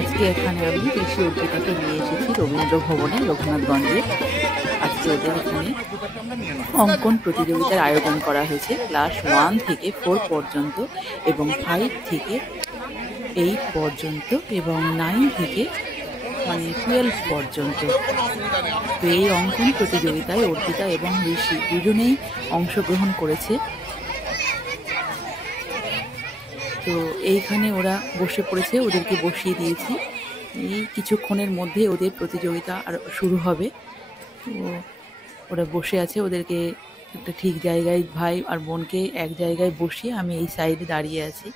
আজকে এখানে আমি ঋষি অর্পিতাকে নিয়ে এসেছি রবীন্দ্র ভবনে রঘুনাথগঞ্জে। আজকে ওদের এখানে অঙ্কন প্রতিযোগিতার আয়োজন করা হয়েছে ক্লাস 1 থেকে 4 পর্যন্ত এবং 5 থেকে 8 পর্যন্ত এবং 9 থেকে 12 পর্যন্ত। তো এই অঙ্কন প্রতিযোগিতায় অর্পিতা এবং ঋষি দুজনেই অংশগ্রহণ করেছে। তো এইখানে ওরা বসে পড়েছে, ওদেরকে বসিয়ে দিয়েছি। এই কিছুক্ষণের মধ্যে ওদের প্রতিযোগিতা আর শুরু হবে। তো ওরা বসে আছে, ওদেরকে একটা ঠিক জায়গায়, ভাই আর বোনকে এক জায়গায় বসিয়ে আমি এই সাইডে দাঁড়িয়ে আছি।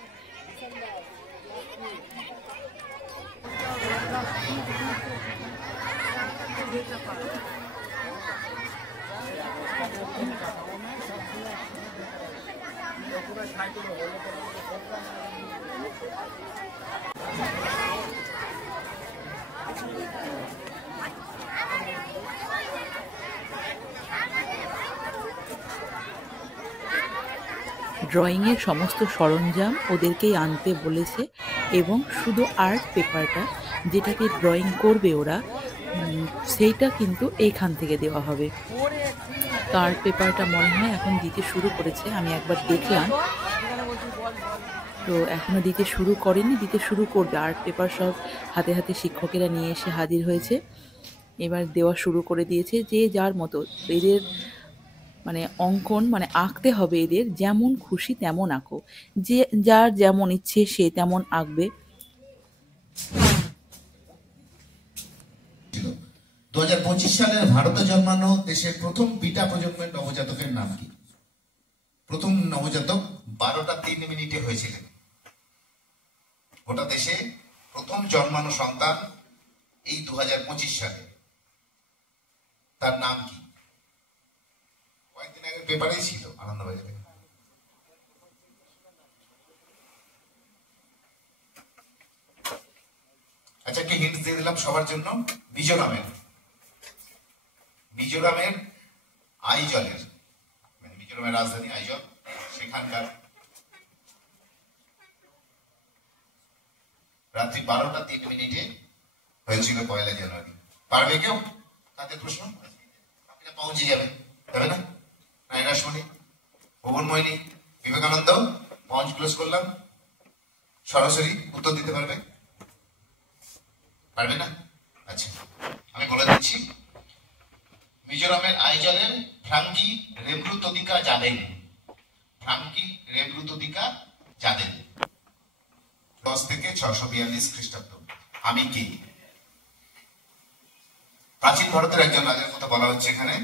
ড্রয়িংয়ের সমস্ত সরঞ্জাম ওদেরকেই আনতে বলেছে এবং শুধু আর্ট পেপারটা যেটাতে ড্রয়িং করবে ওরা সেইটা কিন্তু এইখান থেকে দেওয়া হবে। তো আর্ট পেপারটা মনে হয় এখন দিতে শুরু করেছে, আমি একবার দেখলাম। তো এখনও দিতে শুরু করেনি, দিতে শুরু করবে। আর্ট পেপার সব হাতে হাতে শিক্ষকেরা নিয়ে এসে হাজির হয়েছে, এবার দেওয়া শুরু করে দিয়েছে। যে যার মতো এদের অঙ্কন আঁকতে হবে, এদের যেমন খুশি তেমন আঁকো, যে যার যেমন ইচ্ছে সে তেমন আঁকবে। 2025 সালে ভারতে জন্মানো দেশের প্রথম বিটা প্রজন্মের নবজাতকের নাম কি? প্রথম নবজাতক 12টা 3 মিনিটে হয়েছিলেন। গোটা দেশে প্রথম জন্মানো সন্তান এই 2025 সালে, তার নাম কি? কয়েকদিন আগে পেপারেই ছিল আনন্দবাজারে। আচ্ছা, কি হিন্টস দিয়ে দিলাম সবার জন্য। মিজোরামের আইজলের, মিজোরামের রাজধানী আইজল, সেখানকার রাত্রি 12টা 3 মিনিটে হয়েছিল 1 জানুয়ারি। পারবে কেউ? তাদের প্রশ্ন আপনারা পৌঁছে যাবে, তবে না? নাইরাসমণি, ভুবনমোহিনী, বিবেকানন্দ, মঞ্চ ক্লোজ করলাম। সরাসরি উত্তর দিতে পারবে? পারবে না? আচ্ছা, আমি বলে দিচ্ছি। মিজোরামের আইজলের ফ্রাঙ্কি রেবরুতদিকা জাদেন। 10 থেকে 642 খ্রিস্টাব্দ। আমি কি? প্রাচীন ভারতের একজন রাজার কথা বলা হচ্ছে এখানে।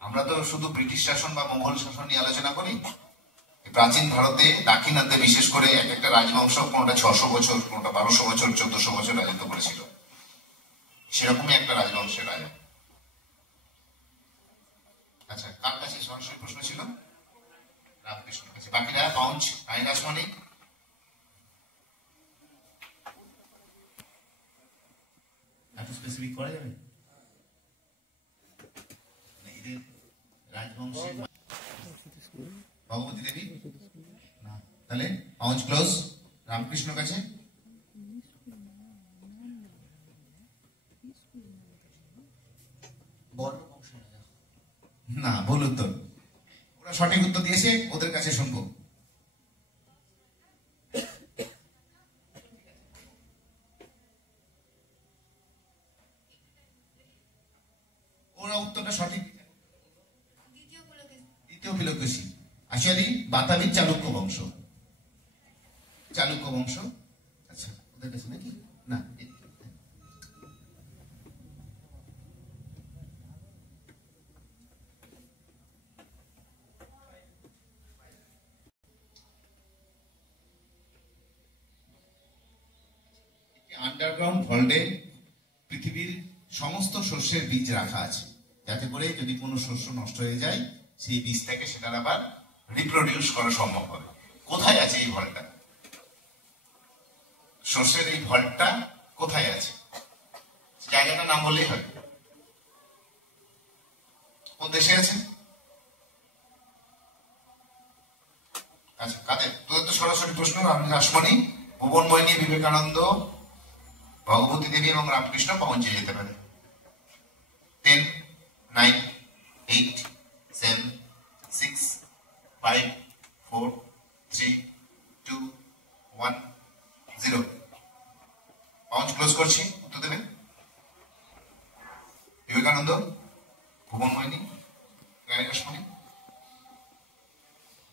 আমরা তো শুধু ব্রিটিশ শাসন বা মোগল শাসন নিয়ে আলোচনা করি। প্রাচীন ভারতে দাক্ষিণাত্যে বিশেষ করে এক একটা রাজবংশ কোনটা 600 বছর, কোনটা 1200 বছর, 1400 বছর রাজত্ব করেছিল। সেরকমই একটা রাজবংশের রাজা। আচ্ছা, কার কাছে সরাসরি প্রশ্ন ছিল? রামকৃষ্ণের কাছে। বাকিরা পাউঞ্চ, আইনাসমণি। এত স্পেসিফিক করা যাবে? এদের রাজবংশের ভগবতী দেবী না, তাহলে পাউঞ্চ ক্লোজ। রামকৃষ্ণ কাছে। না, ভুল উত্তর। ওরা সঠিক উত্তর দিয়েছে, ওদের কাছে শুনবো। ওরা উত্তরটা সঠিক। দ্বিতীয় পুলকেশী আসলে বাতাবি চালুক্য বংশ। আচ্ছা, ওদের কাছে নাকি? না, আন্ডারগ্রাউন্ড ভল্টে পৃথিবীর সমস্ত শস্যের বীজ রাখা আছে, যাতে করে যদি কোনো শস্য নষ্ট হয়ে যায় সেই বীজ থেকে সেটার আবার রিপ্রোডিউস করা সম্ভব হবে। কোথায় আছে এই ভল্টটা? শস্যের এই ভল্টটা কোথায় আছে? জায়গাটার নাম বললেই হয়। কোন দেশে আছে? আচ্ছা, কাদের? তোদের তো সরাসরি প্রশ্ন। আমি রাসমণি, ভুবন মোহিনী, বিবেকানন্দ, ভগবতী দেবী এবং রামকৃষ্ণ পৌঁছে যেতে পারে। 10, 9, 8, 7, 6, 5, 4, 3, 2, 1, 0। পাউচ ক্লোজ করছি। উত্তর দেবে বিবেকানন্দ, ভুবন মোহিনী, রামকৃষ্ণ।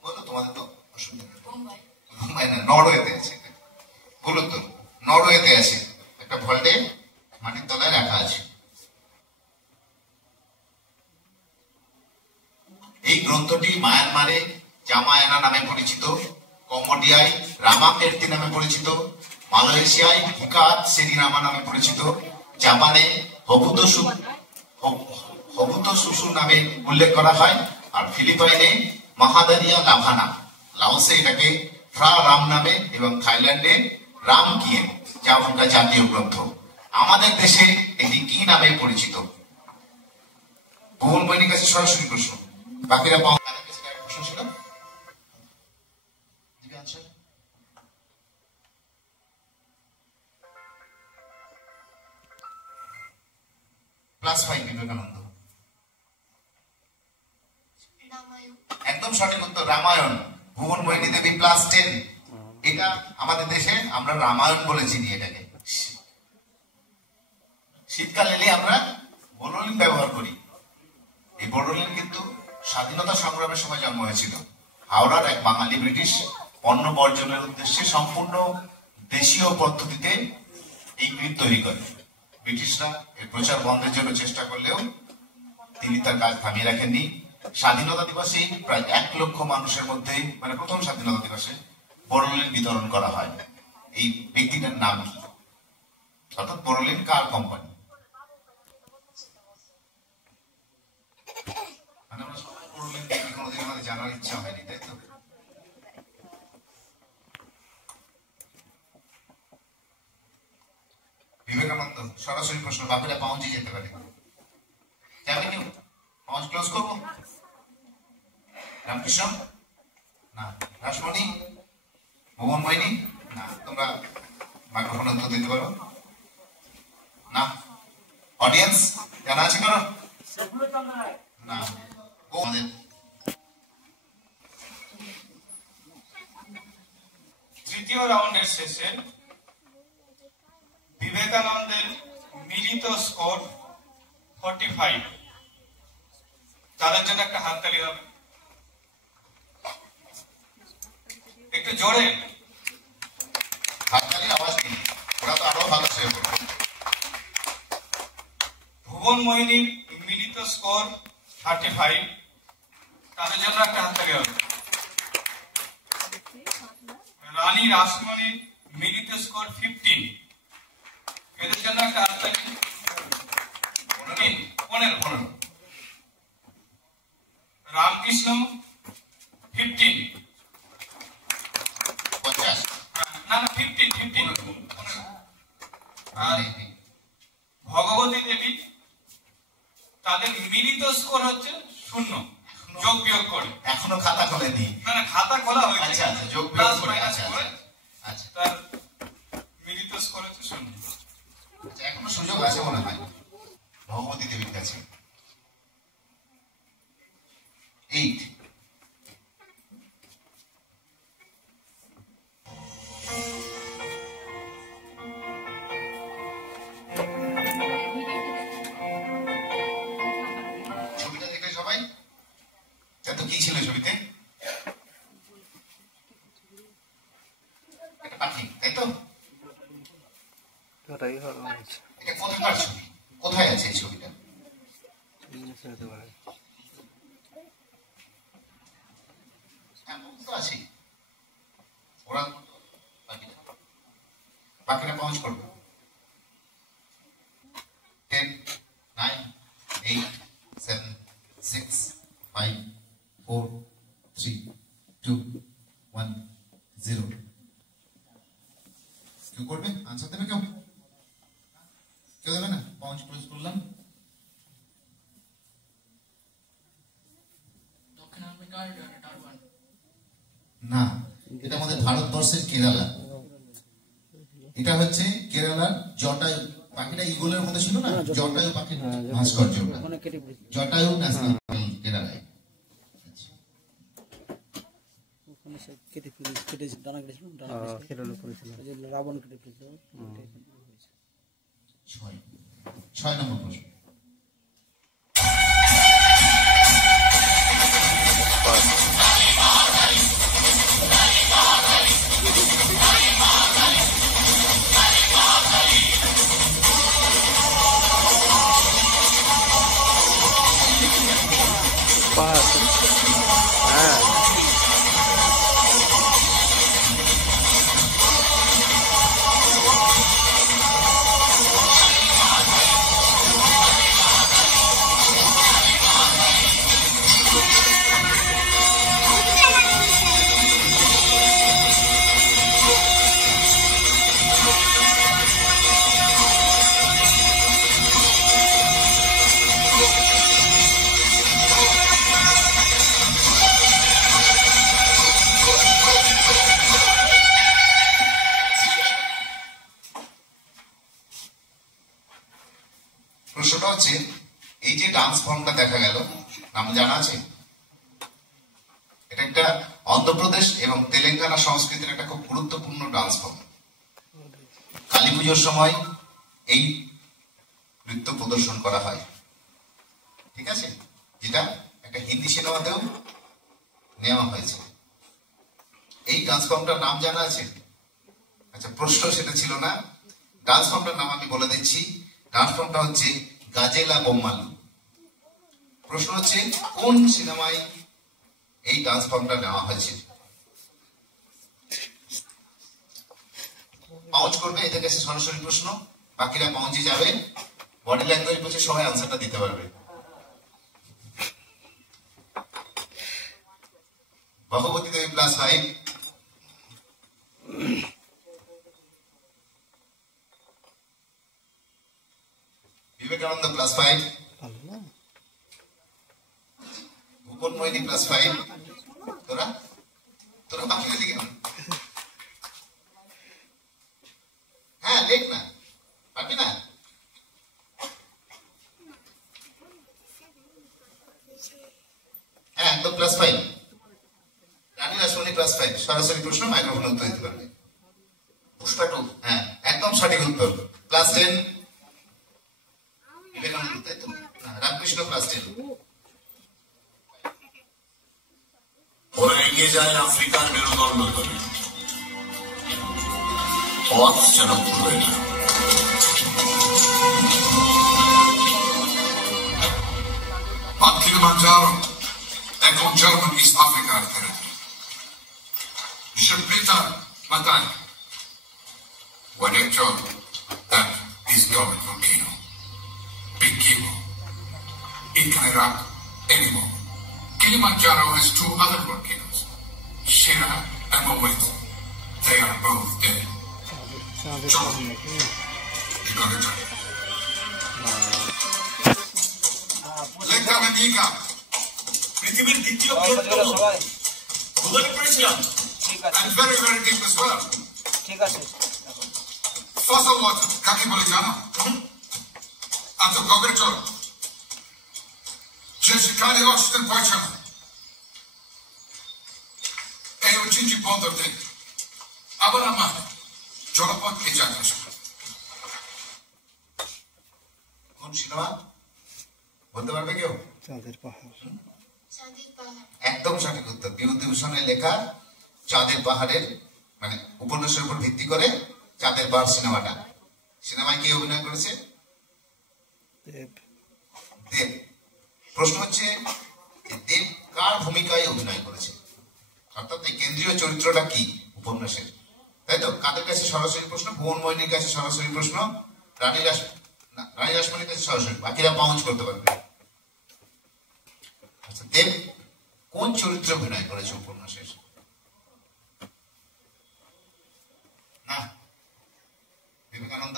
বলো, তোমাদের তো অসুবিধা নেই। মুম্বাই না, নরওয়েতে আছে। ভুল উত্তর, নরওয়েতে আছে। একটা ভল্টে মাটির তলায় রাখা আছে। এই গ্রন্থটি মায়ানমারে জামায়ানা নামে পরিচিত, কম্বোডিয়ায় রামামের্তি নামে পরিচিত, মালয়েশিয়ায় হুকাত সেরিনামা নামে পরিচিত, জাপানে হবুতো সুসু নামে উল্লেখ করা হয়, আর ফিলিপাইনে মাহাদারিয়া লাভানা, লাওসে এটাকে ফ্রা রাম নামে এবং থাইল্যান্ডে রাম কিয়েন, যা ওখানকার জাতীয় গ্রন্থ। আমাদের দেশে এটি কি নামে পরিচিত? ভুবন মোহিনীর কাছে সরাসরি প্রশ্ন, বাকিরা পাওয়া প্রশ্ন ছিল। +5 বিবেকানন্দ। একদম সঠিক উত্তর, রামায়ণ। ভুবন মোহিনী দেবী +10। এটা আমাদের দেশে আমরা রামায়ণ বলে চিনি এটাকে। শীতকাল এলে আমরা বোরোলিন ব্যবহার করি। এই বোরোলিন কিন্তু স্বাধীনতা সংগ্রামের সময় জন্ম হয়েছিল। হাওড়ার এক বাঙালি ব্রিটিশ পণ্য বর্জনের উদ্দেশ্যে সম্পূর্ণ দেশীয় পদ্ধতিতে এই গ্রিড তৈরি করে। ব্রিটিশরা এর প্রচার বন্ধের জন্য চেষ্টা করলেও তিনি তার কাজ থামিয়ে রাখেননি। স্বাধীনতা দিবসে প্রায় 1 লক্ষ মানুষের মধ্যে, মানে প্রথম স্বাধীনতা দিবসে বোরোলিন বিতরণ করা হয়। এই ব্যক্তিটার নাম কি? অর্থাৎ বোরোলিন কার কোম্পানি? মানে আমরা সবাই বোরোলিন কোনোদিন আমাদের জানার ইচ্ছা হয়নি, তাই তো? বিবেকানন্দ, সরাসরি প্রশ্ন, বাকিরা পাউঞ্চে যেতে পারে। যাবে কেউ? পাউঞ্চ ক্লোজ করবো। রামকৃষ্ণ না, রাসমণি, ভুবন মোহিনী না। তোমরা মাইক্রোফোন উত্তর দিতে পারো না? অডিয়েন্স জানা আছে কারণ না? তৃতীয় রাউন্ডের শেষে বিবেকানন্দের মিলিত স্কোর 45। তাদের জন্য একটা হাততালি হবে, একটু জোরে হাততালি, আওয়াজ নেই, ওরা তো আরো ভালো সেভ করবে। ভুবন মোহিনীর মিলিত স্কোর 35, তাদের জন্য একটা হাততালি হবে। রানী রাসমণির মিলিত স্কোর 15, এদের জন্য একটা হাততালি। 15। রামকৃষ্ণ 15, না 15। আর ভগবতী দেবী, তাদের মিলিত স্কোর হচ্ছে 0, যোগ বিয়োগ করে। এখনো খাতা খোলেনি? না, খাতা খোলা হয়েছে। আচ্ছা, যোগ বিয়োগ করে। আচ্ছা, তার মিলিত স্কোর হচ্ছে 0। এখনো সুযোগ আছে মনে হয় ভগবতী দেবীর কাছে। 8। ছবিটা দেখে সবাই এত কি ছিল ছবিতে? একটা পাখি, তাই তো? এটা কোথাকার ছবি? কোথায় আছে এই ছবিটা? হ্যাঁ, তো আছি। ওরা বাকিরা পাউচ করবে। 10, 9, 8, 7, 6, 5, 4, 3, 2, 1, 0. কেউ করবে? আনসার দেবে কেউ? কেউ দেবে না? পাঁচ প্রেস করলাম। না, এটা আমাদের ভারতবর্ষের কেরালা। এটা হচ্ছে কেরালার জটায়ু পাখিটা ঈগলের মধ্যে ছিল না, জটায়ু পাখির ভাস্কর্য, জটায়ু ন্যাশনাল কেরালায়। ছয় নম্বর প্রশ্ন। প্রশ্নটা হচ্ছে এই যে ডান্স ফর্মটা দেখা গেল, নাম জানা আছে? এটা একটা অন্ধ্রপ্রদেশ এবং তেলেঙ্গানা সংস্কৃতির একটা খুব গুরুত্বপূর্ণ ডান্স ফর্ম। কালী পুজোর সময় এই নৃত্য প্রদর্শন করা হয়, ঠিক আছে? যেটা একটা হিন্দি সিনেমাতেও নেওয়া হয়েছে। এই ডান্স ফর্মটার নাম জানা আছে? আচ্ছা, প্রশ্ন সেটা ছিল না। ডান্স ফর্মটার নাম আমি বলে দিচ্ছি। ডান্স ফর্মটা হচ্ছে গাজেলা বোম্মালু। প্রশ্ন হচ্ছে কোন সিনেমায় এই ডান্স ফর্মটা নেওয়া হয়েছে? পাউচ করবে, এদের কাছে সরাসরি প্রশ্ন, বাকিরা পাউচে যাবে। বডি ল্যাঙ্গুয়েজ বুঝে সবাই আনসারটা দিতে পারবে। ভগবতী দেবী +5, বিবেকানন্দ +5, ভূপন মোহিনী +5। তোরা তোরা বাকি দিকে হ্যাঁ লেখ না, পারবি না? হ্যাঁ একদম +5। রানী রাসমণি +5, সরাসরি প্রশ্ন, মাইক্রোফোন উত্তর দিতে পারবে। পুষ্পা 2, হ্যাঁ একদম সঠিক উত্তর। +10 বিবেকানন্দ, তাই তো? রামকৃষ্ণ +10। ওরা এগিয়ে যায় আফ্রিকার মেরুদণ্ড ধরে, পথ যেন ভুলবে না। Kilimanjaro è con German East Africa territory. Gibraltar Matai, when it told that is dormant volcano, Big Kibo, it can erupt anymore. Kilimanjaro has two other volcanoes, Shira and Mowit. They are both dead. John, you got it right. লেখা মেদিকা পৃথিবীর দ্বিতীয় বৃহত্তম ভূগোলে পড়েছিলাম, and very very deep as well. ঠিক আছে। ফসল water কাকে বলে জানো? আচ্ছা, গবের জল যে শিকারে অক্সিজেন পয়সা না, এই উচিত বন্দর দেয়। আবার আমার জলপথ কে জানে? কোন সিনেমা বলতে পারবে কেউ? একদম সঠিক উত্তর। বিভূতিভূষণের লেখা চাঁদের পাহাড়ের, মানে উপন্যাসের উপর ভিত্তি করে চাঁদের পাহাড় সিনেমাটা। সিনেমায় কে অভিনয় করেছে? দেব। প্রশ্ন হচ্ছে দেব কার ভূমিকায় অভিনয় করেছে, অর্থাৎ এই কেন্দ্রীয় চরিত্রটা কি উপন্যাসের, তাই তো? কাদের কাছে সরাসরি প্রশ্ন? ভুবন মোহিনীর কাছে সরাসরি প্রশ্ন, রানী না, রানী রাসমণির কাছে সরাসরি, বাকিরা পাউন্স করতে পারবে। আচ্ছা, দেব কোন চরিত্রে অভিনয় করেছে উপন্যাসের? না, বিবেকানন্দ?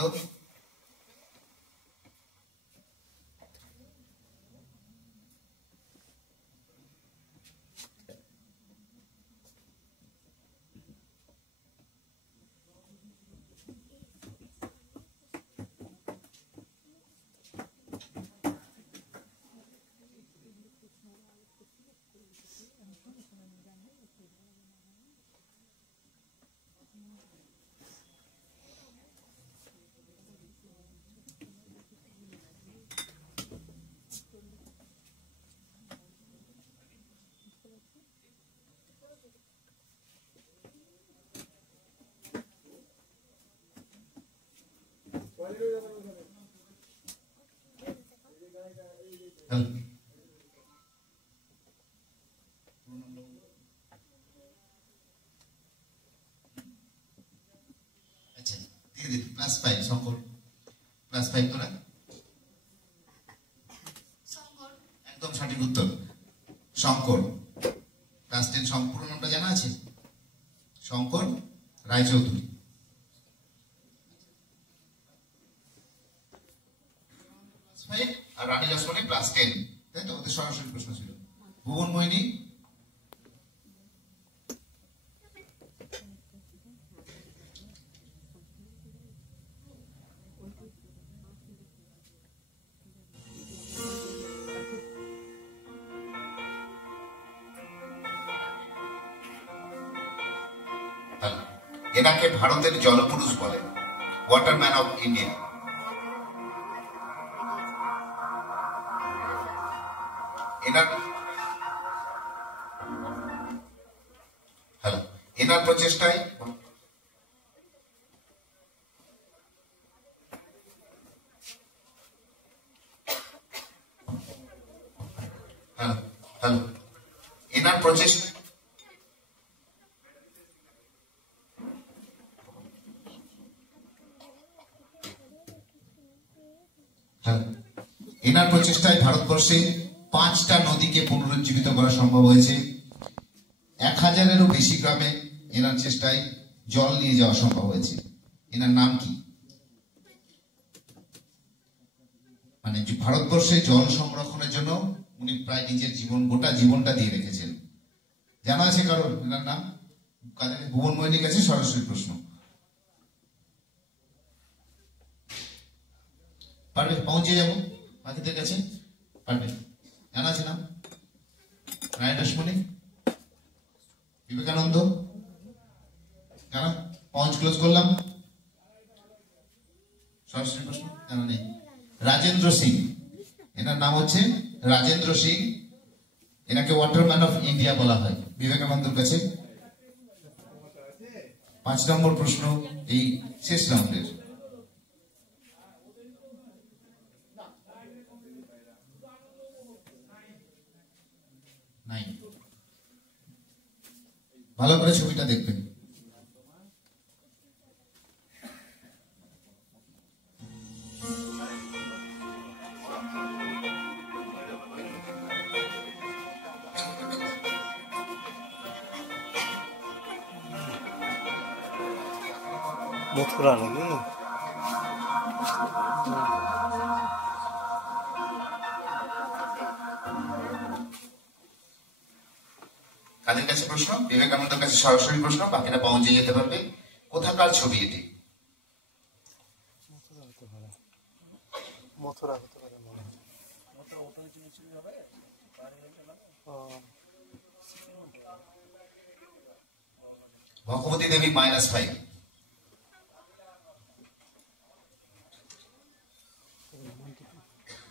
আচ্ছা, দিয়ে দিন +5 শঙ্কর, +5 তোরা। একদম সঠিক উত্তর, শঙ্কর। +10 সম্পূর্ণ নামটা জানা আছে? শঙ্কর রায়চৌধুরী। আর রানী রাসমণি +10, তাই তো? ওদের সরাসরি প্রশ্ন ছিল। ভুবন মোহিনী? এনাকে ভারতের জলপুরুষ বলে, ওয়াটারম্যান অফ ইন্ডিয়া। এনার প্রচেষ্টায় এনার প্রচেষ্টা এনার প্রচেষ্টায় ভারতবর্ষে 5টা নদীকে পুনরুজ্জীবিত করা সম্ভব হয়েছে। 1000-এরও বেশি গ্রামে এনার চেষ্টায় জল নিয়ে যাওয়া সম্ভব হয়েছে। এনার নাম কি? মানে ভারতবর্ষে জল সংরক্ষণের জন্য উনি প্রায় নিজের গোটা জীবনটা দিয়ে রেখেছেন। জানা আছে কারণ এনার নাম? ভুবন মোহিনীর কাছে সরাসরি প্রশ্ন। পারবে? পৌঁছে যাবো বাকিদের কাছে। পারবে? জানা আছে নাম? রানী রাসমণি? বিবেকানন্দ? জানা? পাউচ ক্লোজ করলাম। সরাসরি প্রশ্ন জানা নেই। রাজেন্দ্র সিং, এনার নাম হচ্ছে রাজেন্দ্র সিং। এনাকে ওয়াটারম্যান অফ ইন্ডিয়া বলা হয় বিবেকানন্দের কাছে। 5 নম্বর প্রশ্ন এই শেষ রাউন্ডের। ভালো করে ছবিটা দেখবেন। মথুরা নাকি? কাদের কাছে প্রশ্ন? বিবেকানন্দের কাছে সরাসরি প্রশ্ন, বাকিরা পৌঁছে যেতে পারবে। কোথাকার ছবি এটি? মথুরা হতে পারে মনে হয়। ভগবতী দেবী -5।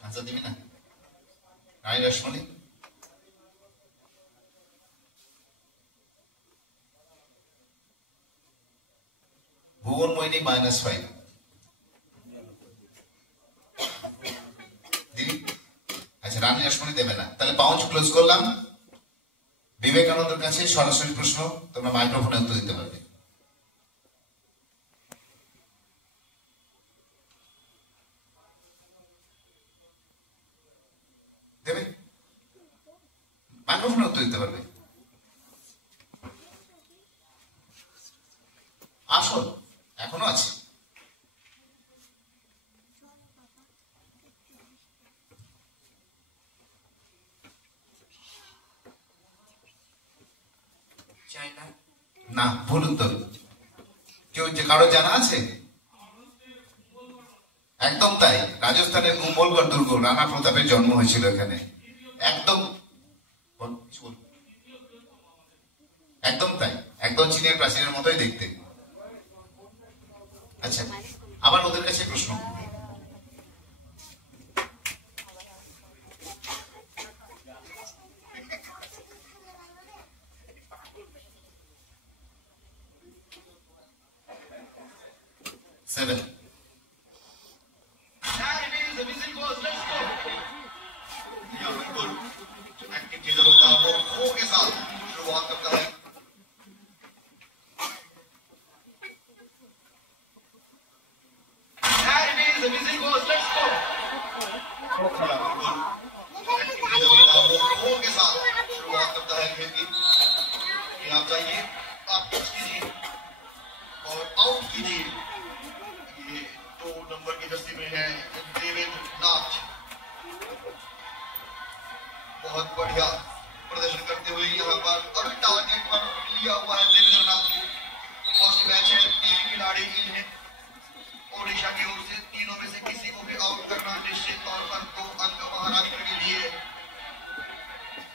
আচ্ছা, দিবি না? রানী রাসমণি? ভুবন মোহিনী -5। দিবি? আচ্ছা, রানী রাসমণি দেবে না, তাহলে পাউচ ক্লোজ করলাম। বিবেকানন্দের কাছে সরাসরি প্রশ্ন, তোমরা মাইক্রোফোনে উত্তর দিতে পারবে। মাইক্রোফোনে উত্তর দিতে পারবে। আসল এখনো আছে। না, ভুল উত্তর। কেউ যে কারো জানা আছে? একদম তাই, রাজস্থানের কুম্ভলগড় দুর্গ, রানা প্রতাপের জন্ম হয়েছিল এখানে। একদম একদম তাই, একদম চীনের প্রাচীনের মতোই দেখতে। আচ্ছা, আবার ওদের কাছে প্রশ্ন। Seven. बहुत बढ़िया प्रदर्शन करते हुए यहाँ पर अभी टारगेट पर लिया हुआ है देवेंद्रनाथ को। फर्स्ट मैच है, 3 खिलाड़ी हैं ओडिशा की ओर से, तीनों में से किसी को भी आउट करना निश्चित तौर पर 2 अंक महाराष्ट्र के लिए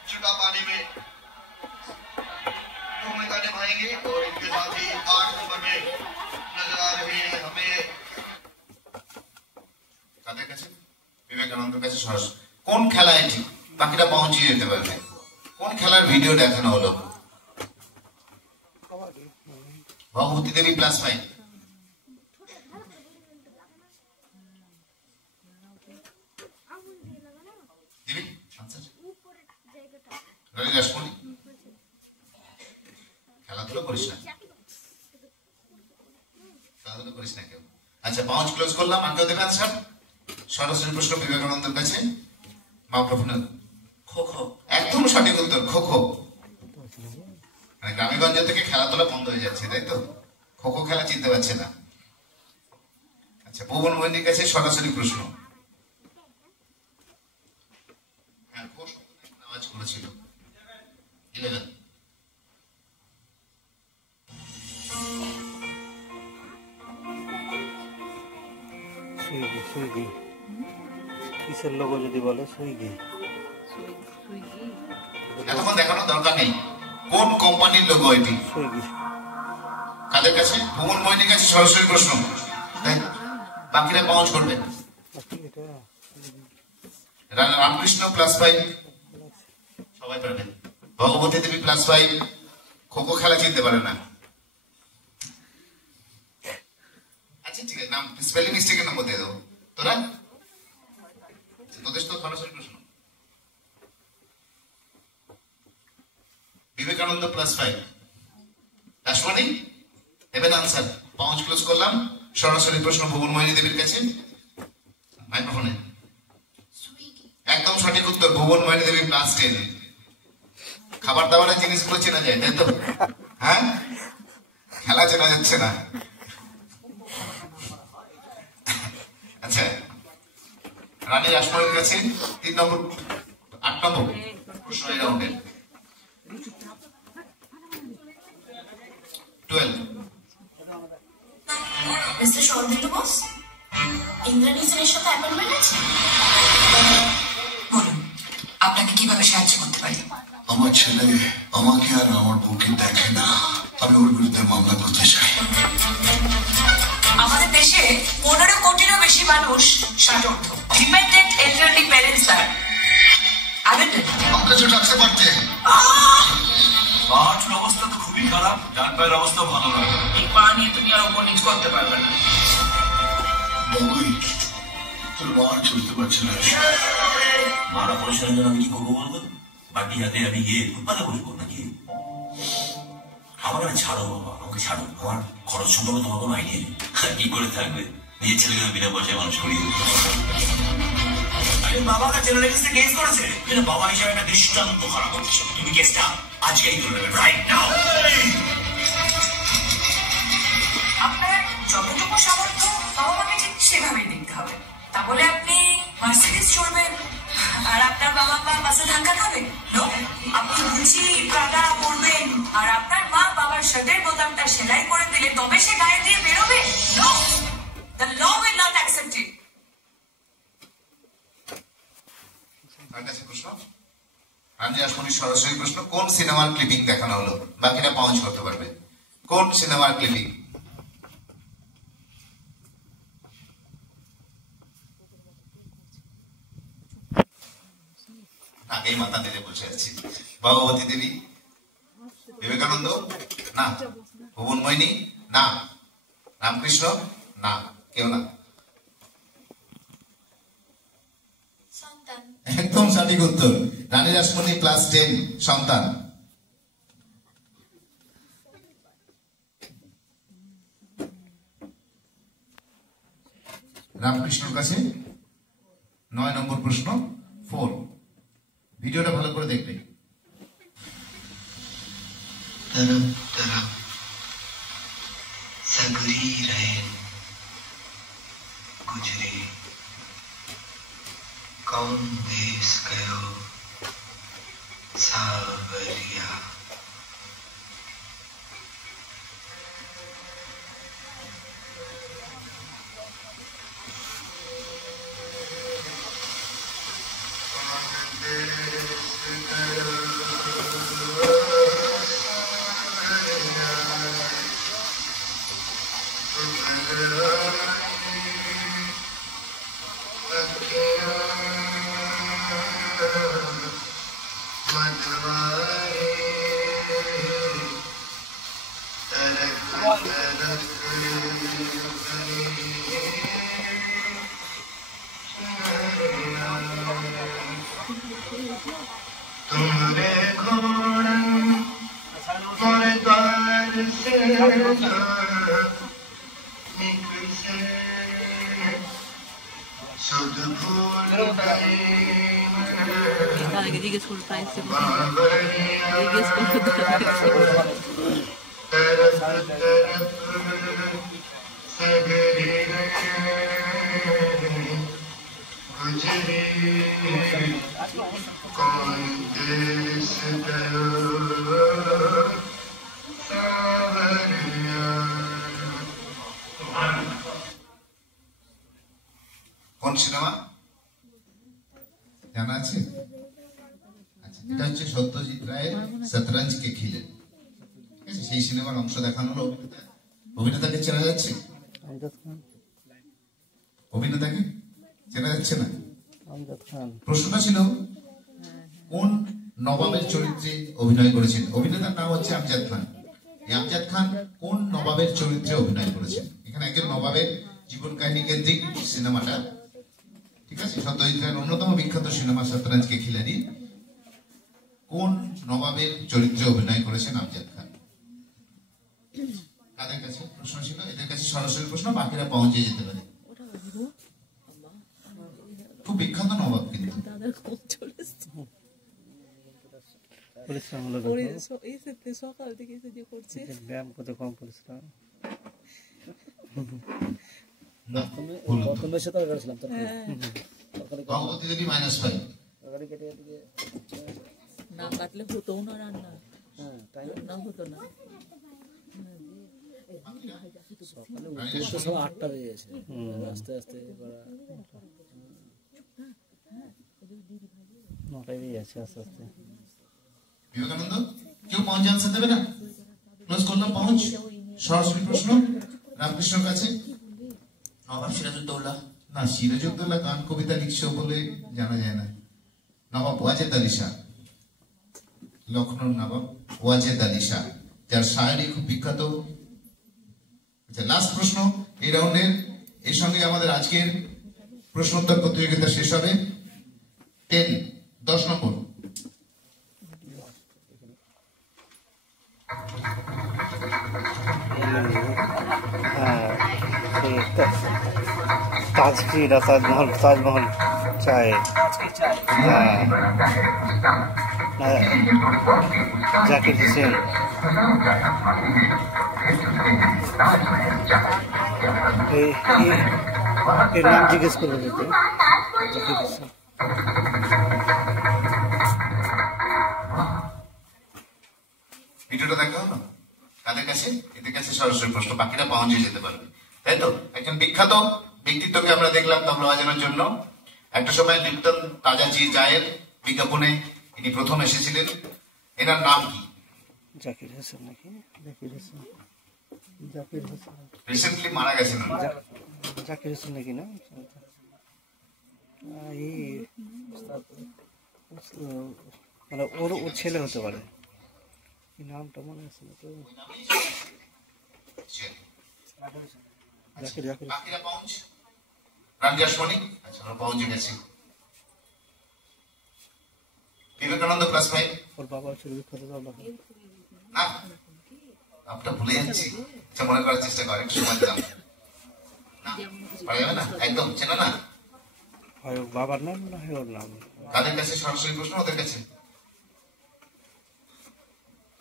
चुना पाने में भूमिका निभाएंगे। और इनके साथ ही 8 नंबर में नजर आ रहे हैं हमें বিবেকানন্দের কাছে সরাসরি। কোন খেলা এটি? বাকিটা পৌঁছিয়ে যেতে পারবে। কোন খেলার ভিডিও দেখানো হলো? ভগবতী দেবী প্লাস 5। দিবি খেলাধুলো করিস না, খেলাধুলো করিস না কেউ। আচ্ছা, পাউচ ক্লোজ করলাম। আর কেউ দেবে আনসার? সরাসরি প্রশ্ন বিবেকানন্দের কাছে। মাইক্রোফোনে খো খো, একদম সঠিক উত্তর, খো খো। মানে গ্রামেগঞ্জ থেকে খেলাধুলা বন্ধ হয়ে যাচ্ছে, তাই তো? খো খো খেলা চিনতে পারছে না। আচ্ছা, ভুবন মোহিনীর কাছে সরাসরি প্রশ্ন। হ্যাঁ, আওয়াজ করেছিল 11। সুইগি কিসের লোগো যদি বলে? সুইগি। এতক্ষণ দেখানোর দরকার নেই। কোন কোম্পানির লোগো এটি? সুইগি। কাদের কাছে? ভুবন মোহিনীর কাছে সরাসরি প্রশ্ন। বাকিরা পাউচ করবে। রামকৃষ্ণ প্লাস 5, সবাই পারবে। ভগবতী দেবী প্লাস 5, খো খো খেলা চিনতে পারে না। আচ্ছা ঠিক আছে, নাম স্পেলিং মিস্টেকের নাম্বার দিয়ে দেবো। তোরা তোদের তো সরাসরি প্রশ্ন। বিবেকানন্দ প্লাস 5, রাসমণি দেবেন আনসার। পাউচ ক্লোজ করলাম। সরাসরি প্রশ্ন ভুবন মোহিনী দেবীর কাছে, মাইক্রোফোনে। একদম সঠিক উত্তর, ভুবন মোহিনী দেবী প্লাস 10। খাবার দাবারের জিনিসগুলো চেনা যায়, তাই তো? হ্যাঁ, খেলা চেনা যাচ্ছে না। আচ্ছা, রানী রাসমণির কাছে 3 নম্বর 8 নম্বর প্রশ্ন এই রাউন্ডে। 12। মিস্টার সৌদিত বস, ইন্দ্রাণী স্যারের সাথে অ্যাপয়েন্টমেন্ট আছে? বলুন, আপনাকে কিভাবে সাহায্য করতে পারি? আমার ছেলে আমাকে আর আমার বউকে দেখে না, আমি ওর বিরুদ্ধে মামলা করতে চাই। আমাদের দেশে 15 কোটিরও বেশি মানুষ ষাটোর্ধ্ব, ডিপেন্ডেন্ট এল্ডারলি প্যারেন্টস আর অ্যাবেন্ডন। আমাকে তো ডাকতে পারতে। পাহাড়ের অবস্থা তো খুবই খারাপ, ডান পায়ের অবস্থা ভালো না। এই পা নিয়ে তুমি আর উপর নিচ করতে পারবে না। বাবুই, তোর মা চলতে পারছে না। মারা পয়সার জন্য আমি কি করবো বলবো? বাকি হাতে আমি গিয়ে ফুটপাতে বসবো নাকি? আমার ছাড়ো বাবা, আমাকে ছাড়ো। আমার খরচ সম্পর্কে তোমার কোনো আইডিয়া নেই। কি করে থাকবে? নিজের ছেলেকে বিনা পয়সায় মানুষ করিয়ে শালির বাবাকে জেনারেল রেজিস্ট্রে কেস করেছে, কিন্তু বাবা হিসাবে একটা দৃষ্টান্ত খারাপ করছো। তুমি কেসটা আজকেই তুলে নেবে, রাইট নাও। আপনার যতটুকু সামর্থ্য বাবা মাকে ঠিক সেভাবেই দেখতে হবে। তা বলে আপনি মার্সিডিজ চড়বেন আর আপনার বাবা মা বাসে ধাক্কা খাবেন? নো। আপনি বুঝি প্রাদা পরবেন আর আপনার মা বাবার শার্টের বোতামটা সেলাই করে দিলে তবে সে গায়ে দিয়ে বেরোবে? No, the law will not accept it. তার কাছে প্রশ্ন, আমি আসবো সরাসরি প্রশ্ন, কোন সিনেমার ক্লিপিং দেখানো হলো? বাকিটা পাউন্স করতে পারবে। কোন সিনেমার ক্লিপিং? আগেই মাথা নেড়ে বসে আছি। ভগবতী দেবী, বিবেকানন্দ না, ভুবনমোহিনী না, রামকৃষ্ণ না, কেউ না। একদম সঠিক উত্তর, রানী রাসমণি ক্লাস 10 সন্তান। রামকৃষ্ণর কাছে 9 নম্বর প্রশ্ন 4। ভিডিওটা ভালো করে দেখবে। तरफ तरफ सगरी रैन गुजरे, कौन देश गयो सावरिया। তাদেরকে জিজ্ঞেস করো প্রাইস জিজ্ঞেস করো। কোন সিনেমা জানা আছে? আচ্ছা, এটা হচ্ছে সত্যজিৎ রায়ের শতরঞ্জ কে খিলে। ঠিক আছে, সেই সিনেমার অংশ দেখানো হলো। অভিনেতাকে চেনা যাচ্ছে? অভিনেতাকে চেনা যাচ্ছে না? প্রশ্নটা ছিল কোন নবাবের চরিত্রে অভিনয় করেছেন? অভিনেতার নাম হচ্ছে আমজাদ খান। এই আমজাদ খান কোন নবাবের চরিত্রে অভিনয় করেছেন? এখানে একজন নবাবের জীবন কাহিনী কেন্দ্রিক সিনেমাটা। ঠিক আছে, সত্যজিৎ রায়ের অন্যতম বিখ্যাত সিনেমা শতরঞ্জ কে খিলাড়ি। কোন নবাবের চরিত্রে অভিনয় করেছেন আমজাদ খান? তাদের কাছে প্রশ্ন ছিল, এদের কাছে সরাসরি প্রশ্ন, বাকিরা পৌঁছে যেতে পারে। খুব বিখ্যাত নবাব কিন্তু। সকাল থেকে করছে ব্যায়াম করতে কম পরিশ্রম। না কাটলে হতো না রান্না, রান্না হতো না। সব 8টা বেজে গেছে, আস্তে আস্তে 9টায় বেজে যাচ্ছে আস্তে আস্তে। বিবেকানন্দ কেউ পৌঁছ আনসার দেবে না? ক্লোজ করলাম পৌঁছ। সরাসরি প্রশ্ন রামকৃষ্ণর কাছে। নবাব সিরাজউদ্দৌলা না, সিরাজউদ্দৌলা গান কবিতা লিখছে বলে জানা যায় না। নবাব ওয়াজেদ আলী শাহ, লখনৌর নবাব ওয়াজেদ আলী শাহ, যার শায়রি খুব বিখ্যাত। আচ্ছা, লাস্ট প্রশ্ন এই রাউন্ডের। এর সঙ্গে আমাদের আজকের প্রশ্নোত্তর প্রতিযোগিতা শেষ হবে। 10 নম্বর। তাজমহল চায় জাকির হোসেন এর নাম জিজ্ঞেস করবেন জাকির হোসেন। ভিডিওটা দেখা হলো কাদের কাছে? এদের কাছে সরাসরি প্রশ্ন, বাকিটা পৌঁছে যেতে পারবে, তাই তো? একজন বিখ্যাত ব্যক্তিত্বকে আমরা দেখলাম তবলা বাজানোর জন্য। একটা সময় লিপ্টন তাজা জি চায়ের বিজ্ঞাপনে ইনি প্রথম এসেছিলেন। এনার নাম কি? জাকির হোসেন নাকি? জাকির হোসেন, জাকির হোসেন রিসেন্টলি মারা গেছেন। জাকির হোসেন নাকি না? মানে ওর ছেলে হতে পারে, নামটা মনে আছে না তো। জাকির জাকির বিবেকানন্দ ক্লাস 5। ওর বাবা ছিল বিখ্যাত তবলা। না, আপনি ভুলে যাচ্ছি। আচ্ছা, মনে করার চেষ্টা করেন, একটু সময় দিলাম। পারা যাবে না, একদম চেনা না। হয় বাবার নাম না হয় ওর নাম। তাদের কাছে সরাসরি প্রশ্ন, ওদের কাছে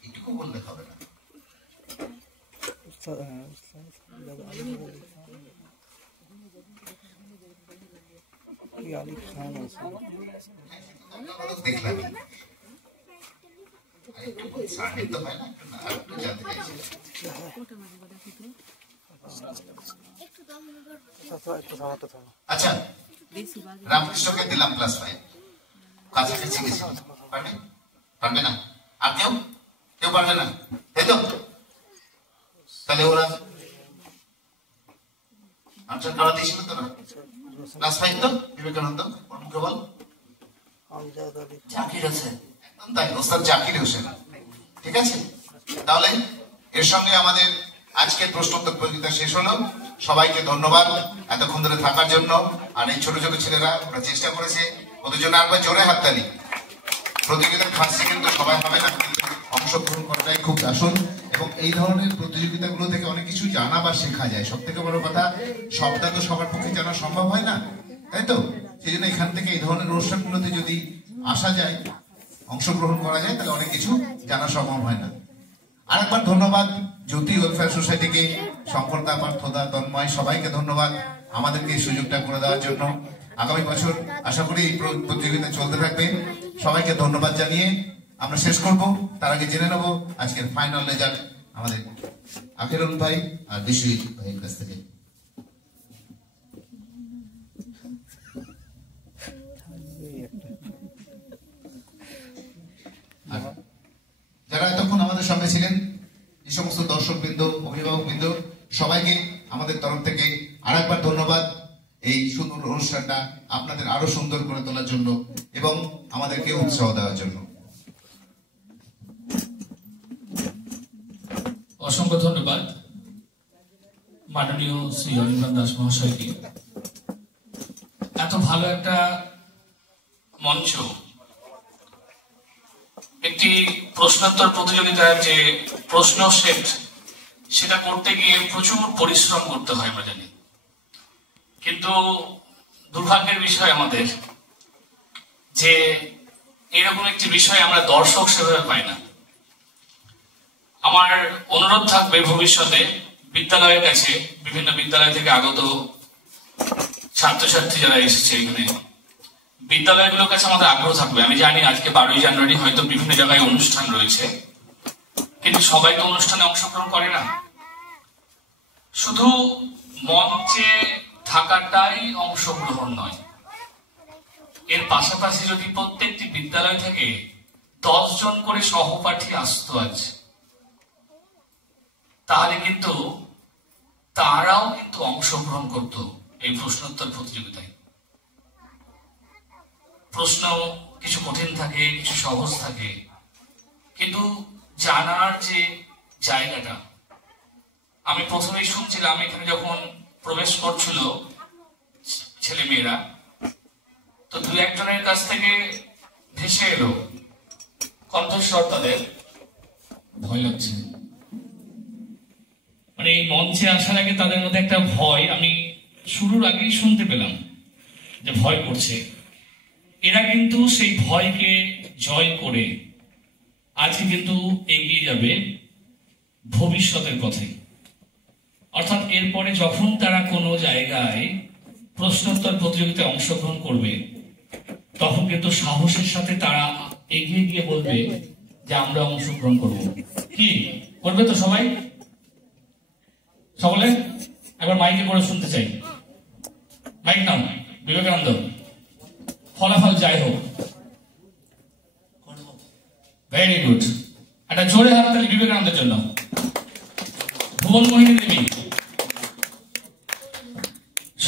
এটুকু বললে হবে না। আলী খান আছে, দেখলাম। তো হয় না, একটু জানতে চাইছি। আচ্ছা, রামকৃষ্ণকে দিলাম ক্লাস 5, কাছাকাছি গেছি। পারবে? পারবে না? আর কেউ কেউ পারবে না, তাই তো? তাহলে ওরা আনসার করা দিয়েছিল তো না? ক্লাস 5 তো বিবেকানন্দ, ওর মুখে বল। জাকির হোসেন, একদম তাই, ওস্তাদ জাকির হোসেন। ঠিক আছে, তাহলে এর সঙ্গে আমাদের আজকের প্রশ্নোত্তর প্রতিযোগিতা শেষ হলো। সবাইকে ধন্যবাদ এতক্ষণ ধরে থাকার জন্য। আর এই ছোট ছোট ছেলেরা ওরা চেষ্টা করেছে, ওদের জন্য একবার জোরে হাততালি। প্রতিযোগিতার ফার্স্ট সেকেন্ড তো সবাই হবে না, অংশগ্রহণ করাটাই খুব আসল। এবং এই ধরনের প্রতিযোগিতাগুলো থেকে অনেক কিছু জানা বা শেখা যায়। সব থেকে বড় কথা, সবটা তো সবার পক্ষে জানা সম্ভব হয় না, তাই তো? সেই জন্য এখান থেকে এই ধরনের অনুষ্ঠানগুলোতে যদি আসা যায়, অংশগ্রহণ করা যায়, তাহলে অনেক কিছু জানা সম্ভব হয় না। আরেকবার ধন্যবাদ জ্যোতি ওয়েলফেয়ার সোসাইটিকে, শঙ্করদা, পার্থদা, তন্ময়, সবাইকে ধন্যবাদ আমাদেরকে এই সুযোগটা করে দেওয়ার জন্য। আগামী বছর আশা করি এই প্রতিযোগিতা চলতে থাকবে। সবাইকে ধন্যবাদ জানিয়ে আমরা শেষ করব। তার আগে জেনে নেব আজকের ফাইনাল রেজাল্ট আমাদের আখিরুল ভাই আর বিশ্বজিৎ ভাইয়ের কাছ থেকে। যারা এতক্ষণ আমাদের সঙ্গে ছিলেন, এই সমস্ত দর্শকবৃন্দ, অভিভাবকবৃন্দ, সবাইকে আমাদের তরফ থেকে আরেকবার ধন্যবাদ। এই সুন্দর অনুষ্ঠানটা আপনাদের আরো সুন্দর করে তোলার জন্য এবং আমাদেরকে উৎসাহ দেওয়ার জন্য অসংখ্য ধন্যবাদ মাননীয় শ্রী অনির্বাণ দাস মহাশয়কে। এত ভালো একটা মঞ্চ, একটি প্রশ্নোত্তর প্রতিযোগিতার যে প্রশ্ন সেট, সেটা করতে গিয়ে প্রচুর পরিশ্রম করতে হয় আমরা জানি। কিন্তু দুর্ভাগ্যের বিষয় আমাদের যে এরকম একটি বিষয় আমরা দর্শক সেভাবে পাই না। আমার অনুরোধ থাকবে ভবিষ্যতে বিদ্যালয়ের কাছে, বিভিন্ন বিদ্যালয় থেকে আগত ছাত্রছাত্রী যারা এসেছে এখানে, বিদ্যালয়গুলোর কাছে আমাদের আগ্রহ থাকবে। আমি জানি আজকে 12ই জানুয়ারি হয়তো বিভিন্ন জায়গায় অনুষ্ঠান রয়েছে, কিন্তু সবাই তো অনুষ্ঠানে অংশগ্রহণ করে না। শুধু মঞ্চে থাকাটাই অংশগ্রহণ নয়, এর পাশাপাশি যদি প্রত্যেকটি বিদ্যালয় থেকে 10 জন করে সহপাঠী আসতো আজ, তাহলে কিন্তু তারাও কিন্তু অংশগ্রহণ করত এই প্রশ্নোত্তর প্রতিযোগিতায়। প্রশ্ন কিছু কঠিন থাকে, কিছু সহজ থাকে, কিন্তু জানার যে জায়গাটা, আমি প্রথমেই শুনছিলাম এখানে যখন প্রবেশ করছিল ছেলে মেয়েরা, তো দু একজনের কাছ থেকে ভেসে এলো কণ্ঠস্বর, তাদের ভয় লাগছে। মানে এই মঞ্চে আসার আগে তাদের মধ্যে একটা ভয়, আমি শুরুর আগেই শুনতে পেলাম যে ভয় করছে। এরা কিন্তু সেই ভয়কে জয় করে আজকে কিন্তু এগিয়ে যাবে ভবিষ্যতের পথে। অর্থাৎ এরপরে যখন তারা কোনো জায়গায় প্রশ্নোত্তর প্রতিযোগিতায় অংশগ্রহণ করবে তখন কিন্তু সাহসের সাথে তারা এগিয়ে গিয়ে বলবে যে আমরা অংশগ্রহণ করব। কি করবে তো সবাই? সকলে এবার মাইকে করে শুনতে চাই। মাইক নাম বিবেকানন্দ, ফলাফল যাই হোক। ভেরি গুড, একটা জোরে হাততালি বিবেকানন্দের জন্য। ভুবন মোহিনী দেবী,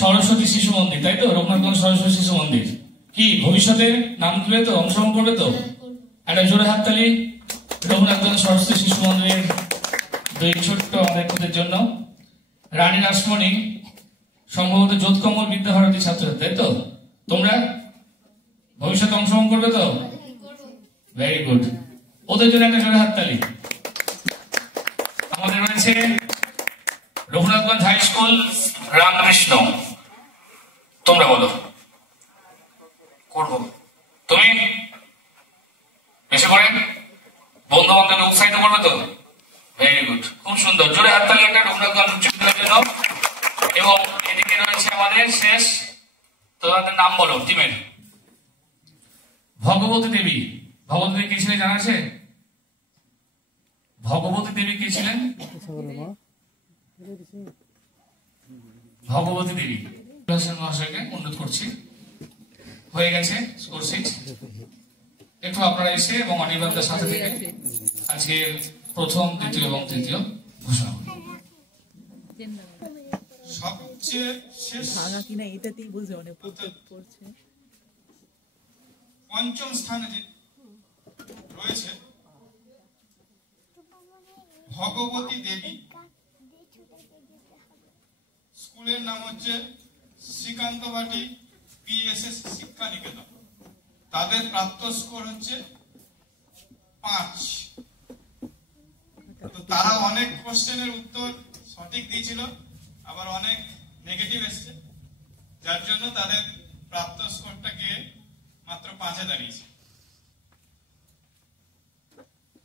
সরস্বতী শিশু মন্দির, তাই তো? রঘুনাথগঞ্জ সরস্বতী শিশু মন্দির কি ভবিষ্যতে নাম দিবে তো, অংশগ্রহণ করবে তো? একটা জোরে হাততালি রঘুনাথগঞ্জ সরস্বতী শিশু মন্দিরের দুই ছোট্ট আমাদের জন্য। রানী রাসমণি সম্ভবত জ্যোৎকমল বিদ্যাভারতী ছাত্র, তাই তো? তোমরা ভবিষ্যতে অংশগ্রহণ করবে তো? ভেরি গুড, ওদের জন্য একটা জোরে হাততালি। আমাদের রয়েছে রঘুনাথগঞ্জ হাই স্কুল রামকৃষ্ণ, তোমরা বলো করবো। তুমি বেশি করে বন্ধু বান্ধবকে উৎসাহিত করবে তো? ভেরি গুড, খুব সুন্দর, জোরে হাততালি একটা রঘুনাথগঞ্জ উচ্চ বিদ্যালয়ের জন্য। এবং এদিকে রয়েছে আমাদের শেষ, তোমাদের নাম বলো টিমের। ভগবতী দেবী, ভগবতী দেবী কে ছিলেন জানা আছে? ভগবতী দেবী কে ছিলেন? ভগবতী দেবী মহাশয়কে অনুরোধ করছি। হয়ে গেছে স্কোর 6। একটু আপনারা এসে এবং অনির্বাণদের সাথে থেকে আজকের প্রথম, দ্বিতীয় এবং তৃতীয় ঘোষণা করুন। সবচেয়ে শেষ ভাঙা কিনা এটাতেই বুঝে অনেক পড়ছে। পঞ্চম স্থানে যে রয়েছে ভগবতী দেবী, স্কুলের নাম হচ্ছে শ্রীকান্তবাটি পিএসএস শিক্ষা নিকেতন। তাদের প্রাপ্ত স্কোর হচ্ছে 5। তো তারা অনেক কোশ্চেনের উত্তর সঠিক দিয়েছিল, আবার অনেক নেগেটিভ এসছে, যার জন্য তাদের প্রাপ্ত স্কোরটা গিয়ে মাত্র 5-এ দাঁড়িয়েছে।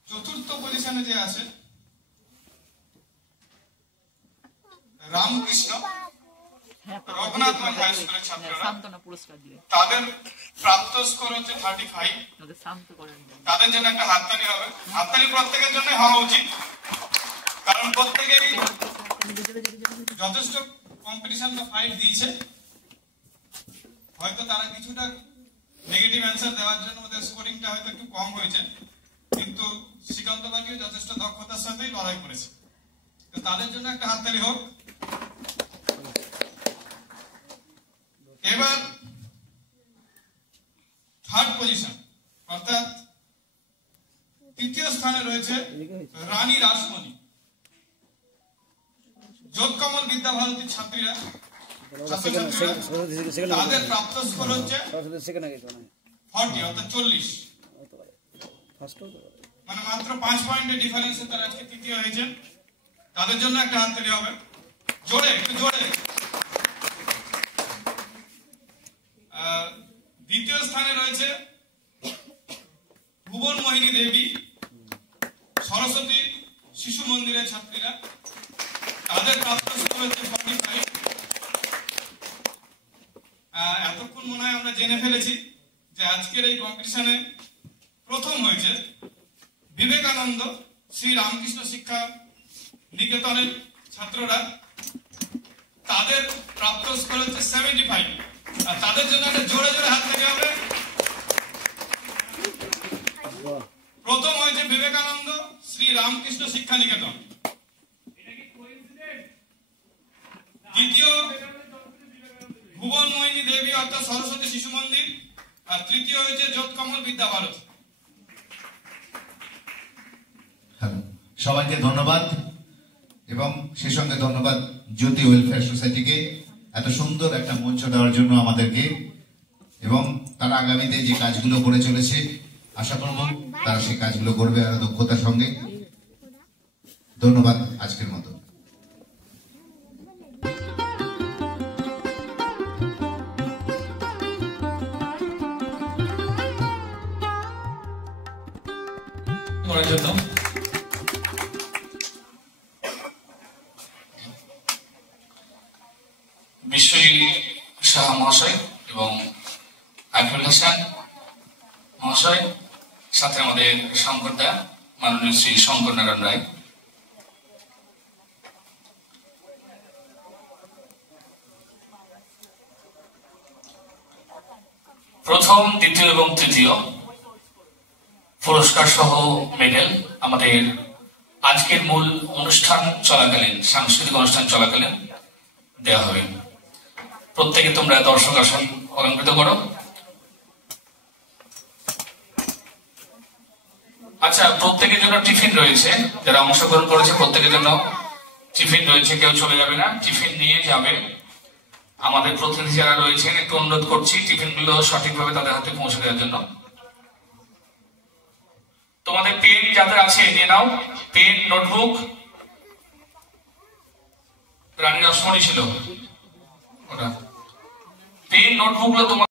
চতুর্থ পজিশনে যে আছে রামকৃষ্ণ রঘুনাথগঞ্জ হাই স্কুলের ছাত্ররা, তাদের প্রাপ্ত স্কোর হচ্ছে 35। তাদের জন্য একটা হাততালি হবে। হাততালি প্রত্যেকের জন্য হওয়া উচিত, কারণ প্রত্যেকেরই যথেষ্ট কম্পিটিশন বা ফাইট দিয়েছে। হয়তো তারা কিছুটা নেগেটিভ অ্যান্সার দেওয়ার জন্য ওদের স্কোরিংটা হয়তো একটু কম হয়েছে, কিন্তু শ্রীকান্তবাটিও যথেষ্ট দক্ষতার সাথেই লড়াই করেছে। তো তাদের জন্য একটা হাততালি হোক। এবার থার্ড পজিশন অর্থাৎ তৃতীয় স্থানে রয়েছে রানী রাসমণি, জ্যোৎকমল বিদ্যাভারতীর ছাত্রীরা, তাদের প্রাপ্ত স্কোর হচ্ছে 40 অর্থাৎ 40, মানে মাত্র 5 পয়েন্টের ডিফারেন্সে তারা আজকে তৃতীয় হয়েছে। তাদের জন্য একটা হাততালি হবে, জোরে একটু জোরে। দ্বিতীয় স্থানে রয়েছে ভুবন মোহিনী দেবী, সরস্বতী শিশু মন্দিরের ছাত্রীরা, তাদের প্রাপ্ত স্কোর হচ্ছে 45। এতক্ষণ মনে হয় আমরা জেনে ফেলেছি যে আজকের এই কম্পিটিশনে প্রথম হয়েছে বিবেকানন্দ শ্রী রামকৃষ্ণ শিক্ষা নিকেতনের ছাত্ররা, তাদের প্রাপ্ত স্কোর হচ্ছে 75। আর তাদের জন্য একটা জোরে জোরে হাত থেকে হবে। প্রথম হয়েছে বিবেকানন্দ শ্রী রামকৃষ্ণ শিক্ষা নিকেতন, দ্বিতীয় ভুবন মোহিনী দেবী অর্থাৎ সরস্বতী শিশু মন্দির, আর তৃতীয় হয়েছে জ্যোৎকমল বিদ্যাভারতী। সবাইকে ধন্যবাদ এবং সেই সঙ্গে ধন্যবাদ জ্যোতি ওয়েলফেয়ার সোসাইটিকে এত সুন্দর একটা মঞ্চ দেওয়ার জন্য আমাদেরকে, এবং তারা আগামীতে যে কাজগুলো করে চলেছে আশা করব তারা সেই কাজগুলো করবে আরো দক্ষতার সঙ্গে। ধন্যবাদ আজকের মতো। করার জন্য বিশ্বজিৎ সাহা মহাশয় এবং আকিবুল হাসান মহাশয়, সাথে আমাদের শঙ্করদা মাননীয় শ্রী শঙ্কর নারায়ণ রায়। প্রথম, দ্বিতীয় এবং তৃতীয় পুরস্কার সহ মেডেল আমাদের আজকের মূল অনুষ্ঠান চলাকালীন, সাংস্কৃতিক অনুষ্ঠান চলাকালীন দেওয়া হবে। প্রত্যেকে তোমরা দর্শক আসন অলঙ্কৃত করো। আচ্ছা, প্রত্যেকের জন্য টিফিন রয়েছে, যারা অংশগ্রহণ করেছে প্রত্যেকের জন্য টিফিন রয়েছে, কেউ চলে যাবে না, টিফিন নিয়ে যাবে। আমাদের প্রতিনিধি যারা রয়েছেন একটু অনুরোধ করছি টিফিনগুলো সঠিকভাবে তাদের হাতে পৌঁছে দেওয়ার জন্য। তোমাদের পেন যাদের আছে নিয়ে নাও, পেন, নোটবুক। রানী রসমণি ছিল ওটা, পেন নোটবুক গুলো তোমার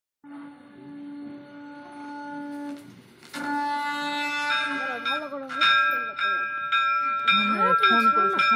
ফোন করেছে।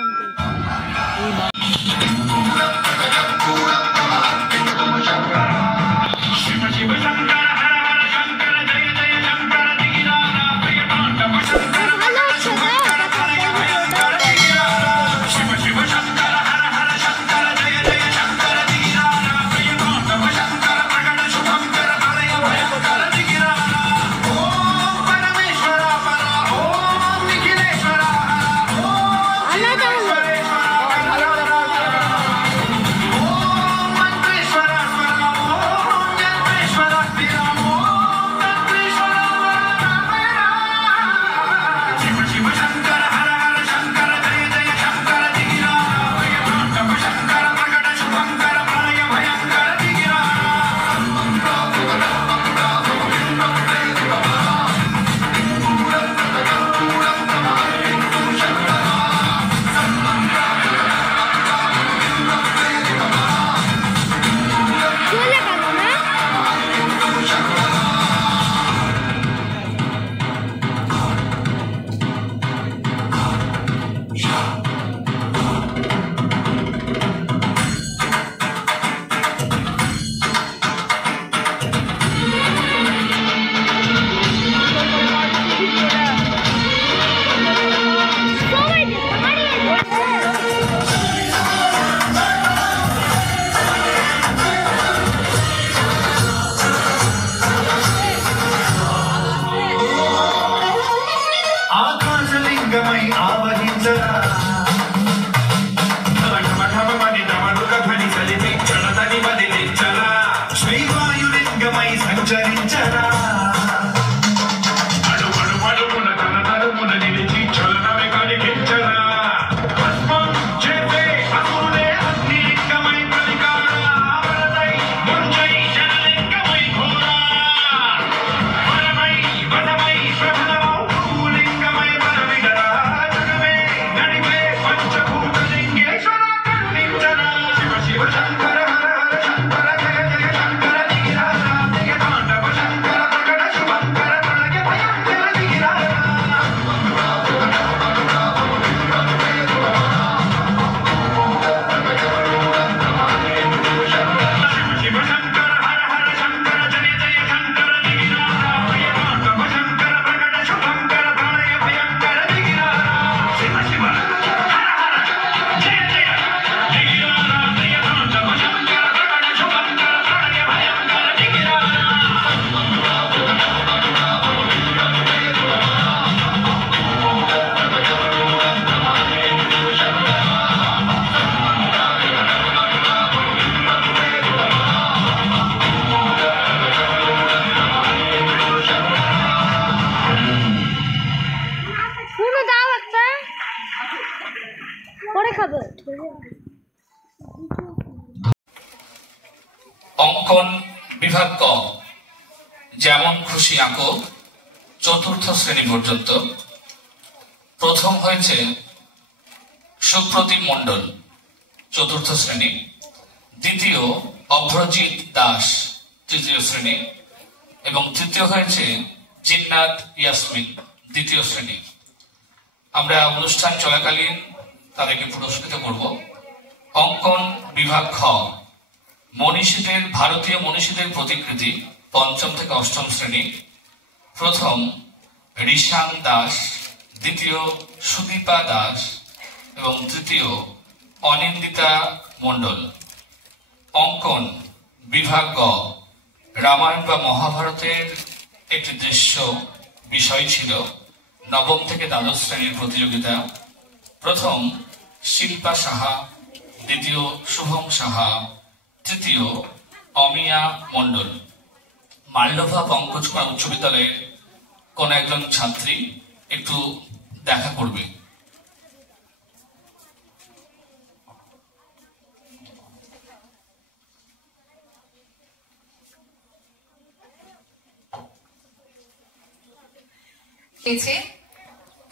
অঙ্কন বিভাগ ক, যেমন খুশি আঁকো, চতুর্থ শ্রেণী পর্যন্ত। প্রথম হয়েছে সুপ্রতিম মণ্ডল, চতুর্থ শ্রেণী। দ্বিতীয় অভ্রজিৎ দাস, তৃতীয় শ্রেণী। এবং তৃতীয় হয়েছে জিন্নাত ইয়াসমিন, দ্বিতীয় শ্রেণী। আমরা অনুষ্ঠান চলাকালীন তাদেরকে পুরস্কৃত করব। অঙ্কন বিভাগ খ, মনীষীদের, ভারতীয় মনীষীদের প্রতিকৃতি, ৫ম থেকে ৮ম শ্রেণী। প্রথম ঋষাং দাস, দ্বিতীয় সুদীপা দাস এবং তৃতীয় অনিন্দিতা মণ্ডল। অঙ্কন বিভাগ গ, রামায়ণ বা মহাভারতের একটি দৃশ্য বিষয় ছিল। ৯ম থেকে দ্বাদশ শ্রেণীর প্রতিযোগিতা। প্রথম শিল্পা সাহা, দ্বিতীয় শুভম সাহা, তৃতীয় অমিয়া মণ্ডল। মাল্ডোভা পঙ্কজ কুমার উচ্চ বিদ্যালয়ের কোন একজন ছাত্রী একটু দেখা করবে।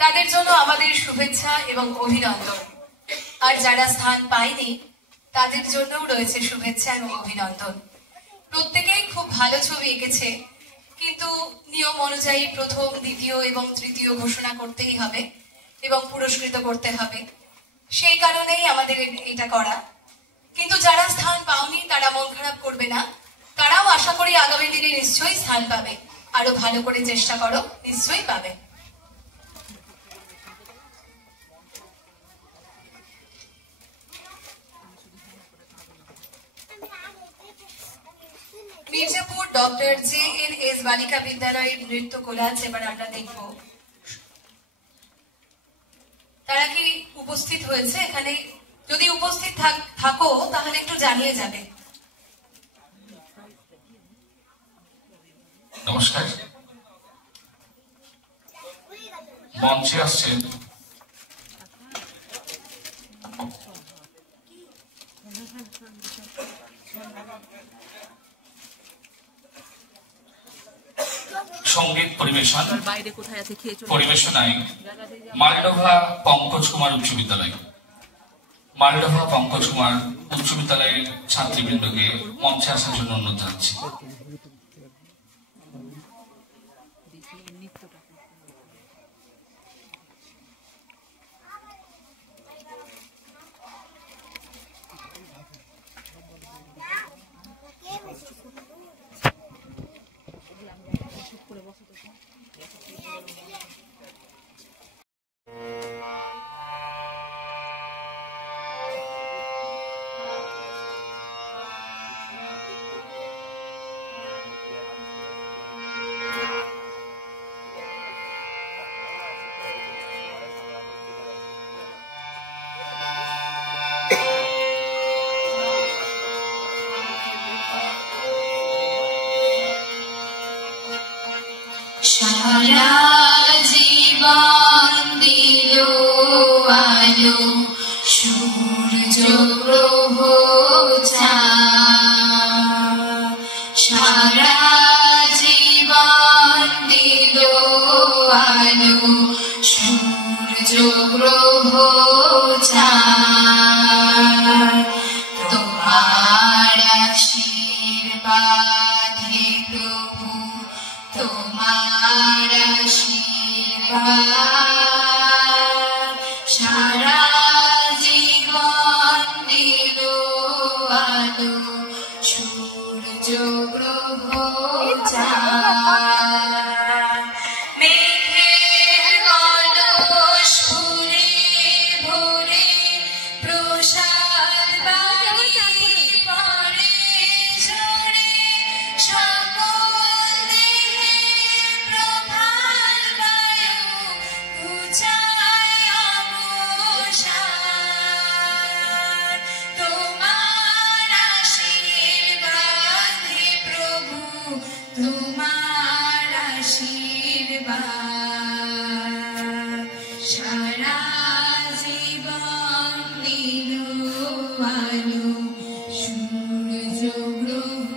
তাদের জন্য আমাদের শুভেচ্ছা এবং অভিনন্দন। আর যারা স্থান পায়নি তাদের জন্যও রয়েছে শুভেচ্ছা এবং অভিনন্দন। প্রত্যেকেই খুব ভালো ছবি এঁকেছে, কিন্তু নিয়ম অনুযায়ী প্রথম, দ্বিতীয় এবং তৃতীয় ঘোষণা করতেই হবে এবং পুরস্কৃত করতে হবে। সেই কারণেই আমাদের এটা করা। কিন্তু যারা স্থান পাওনি তারা মন খারাপ করবে না, তারাও আশা করি আগামী দিনে নিশ্চয়ই স্থান পাবে। আরো ভালো করে চেষ্টা করো, নিশ্চয়ই পাবে। মির্জাপুর ডক্টর JNS বালিকা বিদ্যালয়ের নৃত্য কোলাজ এবার আমরা দেখব। তারা কি উপস্থিত হয়েছে এখানে? যদি উপস্থিত থাকো তাহলে একটু জানিয়ে যাবে। নমস্কার, মঞ্চে আসছেন সঙ্গীত পরিবেশনায় মাল্ডোভা পঙ্কজ কুমার উচ্চ বিদ্যালয়। মাল্ডোভা পঙ্কজ কুমার উচ্চ বিদ্যালয়ের ছাত্রীবৃন্দকে মঞ্চে আসার জন্য অনুরোধ জানাচ্ছি। সারা জীবন দিল আলো সূর্য গ্রহ সারা জীবন দিল আলো সূর্য গ্রহ তোমার আশীর্বাদে প্রভু, তোমার আশীর্বাদ সারা জীবন দিল আলো সূর্য গ্রহ মেঘের কলস ফুলে ভরে প্রসাদ বাড়ি পরে ঝরে সকল দেহে প্রভাত বায়ু ঘুচায় অবসাদ তোমার আশীর্বাদে প্রভু, তোমার আশীর্বাদ সারা জীবন দিল আলো সূর্য গ্রহ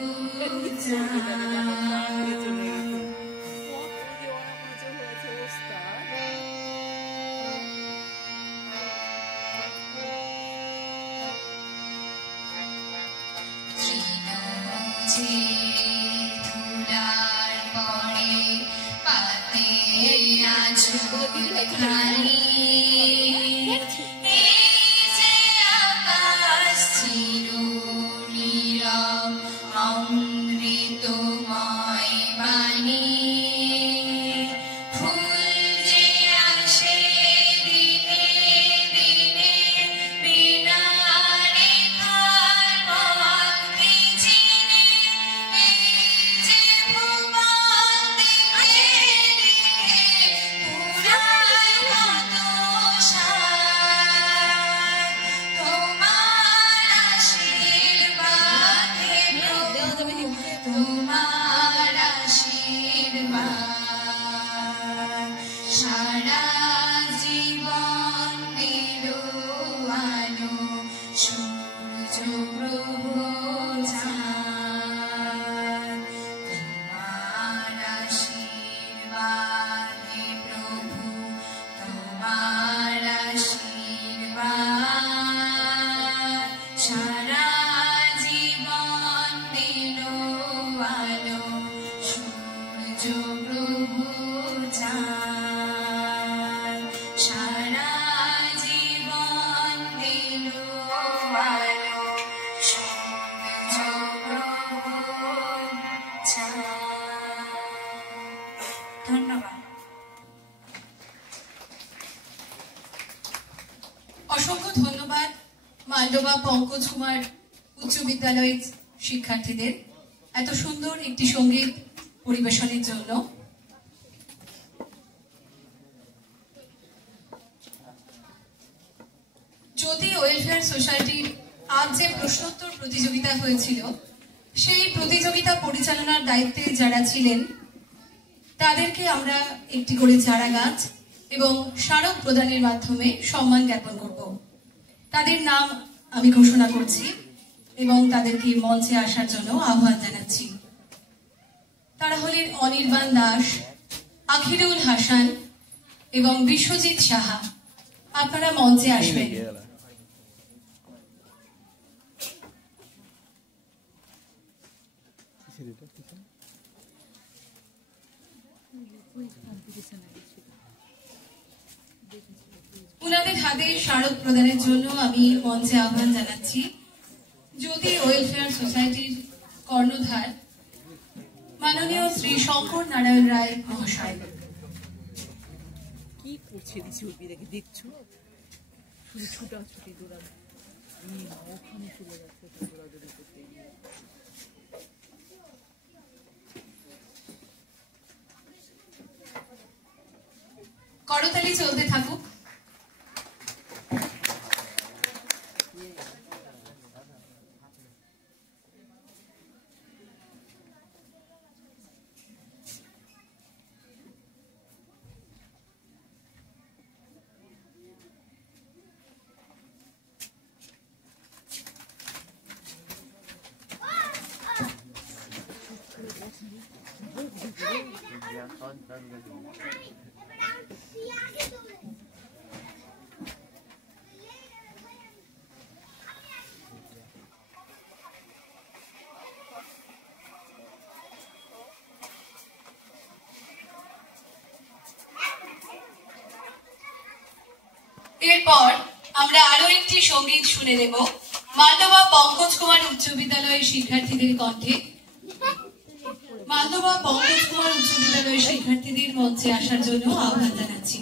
ধুলার পরে পাতে অসংখ্য ধন্যবাদ মালডোবা পঙ্কজ কুমার উচ্চ বিদ্যালয়ের শিক্ষার্থীদের এত সুন্দর একটি সঙ্গীত পরিবেশনের জন্য। জ্যোতি ওয়েলফেয়ার সোসাইটির আজ যে প্রশ্নোত্তর প্রতিযোগিতা হয়েছিল, সেই প্রতিযোগিতা পরিচালনার দায়িত্বে যারা ছিলেন তাদেরকে আমরা একটি করে চারা গাছ এবং স্মারক প্রদানের মাধ্যমে সম্মান জ্ঞাপন করব। তাদের নাম আমি ঘোষণা করছি এবং তাদেরকে মঞ্চে আসার জন্য আহ্বান জানাচ্ছি। তারা হলেন অনির্বাণ দাস, আখিরুল হাসান এবং বিশ্বজিৎ সাহা। আপনারা মঞ্চে আসবেন। উনাদের হাতে স্মারক প্রদানের জন্য আমি মঞ্চে আহ্বান জানাচ্ছি জ্যোতি ওয়েলফেয়ার সোসাইটির কর্ণধার মাননীয় শ্রী শঙ্কর নারায়ণ রায় মহাশয়। কি করছে দিছি উর্বিদাকে দেখছো? শুধু ছুটাছুটি দৌড়ানো, ওখানে চলে যাচ্ছে দৌড়াদৌড়ি করতে গিয়ে। করতালি চলতে থাকুক। এরপর আমরা আরো একটি সঙ্গীত শুনে নেব মালদোবা পঙ্কজ কুমার উচ্চ বিদ্যালয়ের শিক্ষার্থীদের কণ্ঠে। মালদোবা পঙ্কজ কুমার উচ্চ বিদ্যালয়ের শিক্ষার্থীদের মঞ্চে আসার জন্য আহ্বান জানাচ্ছি।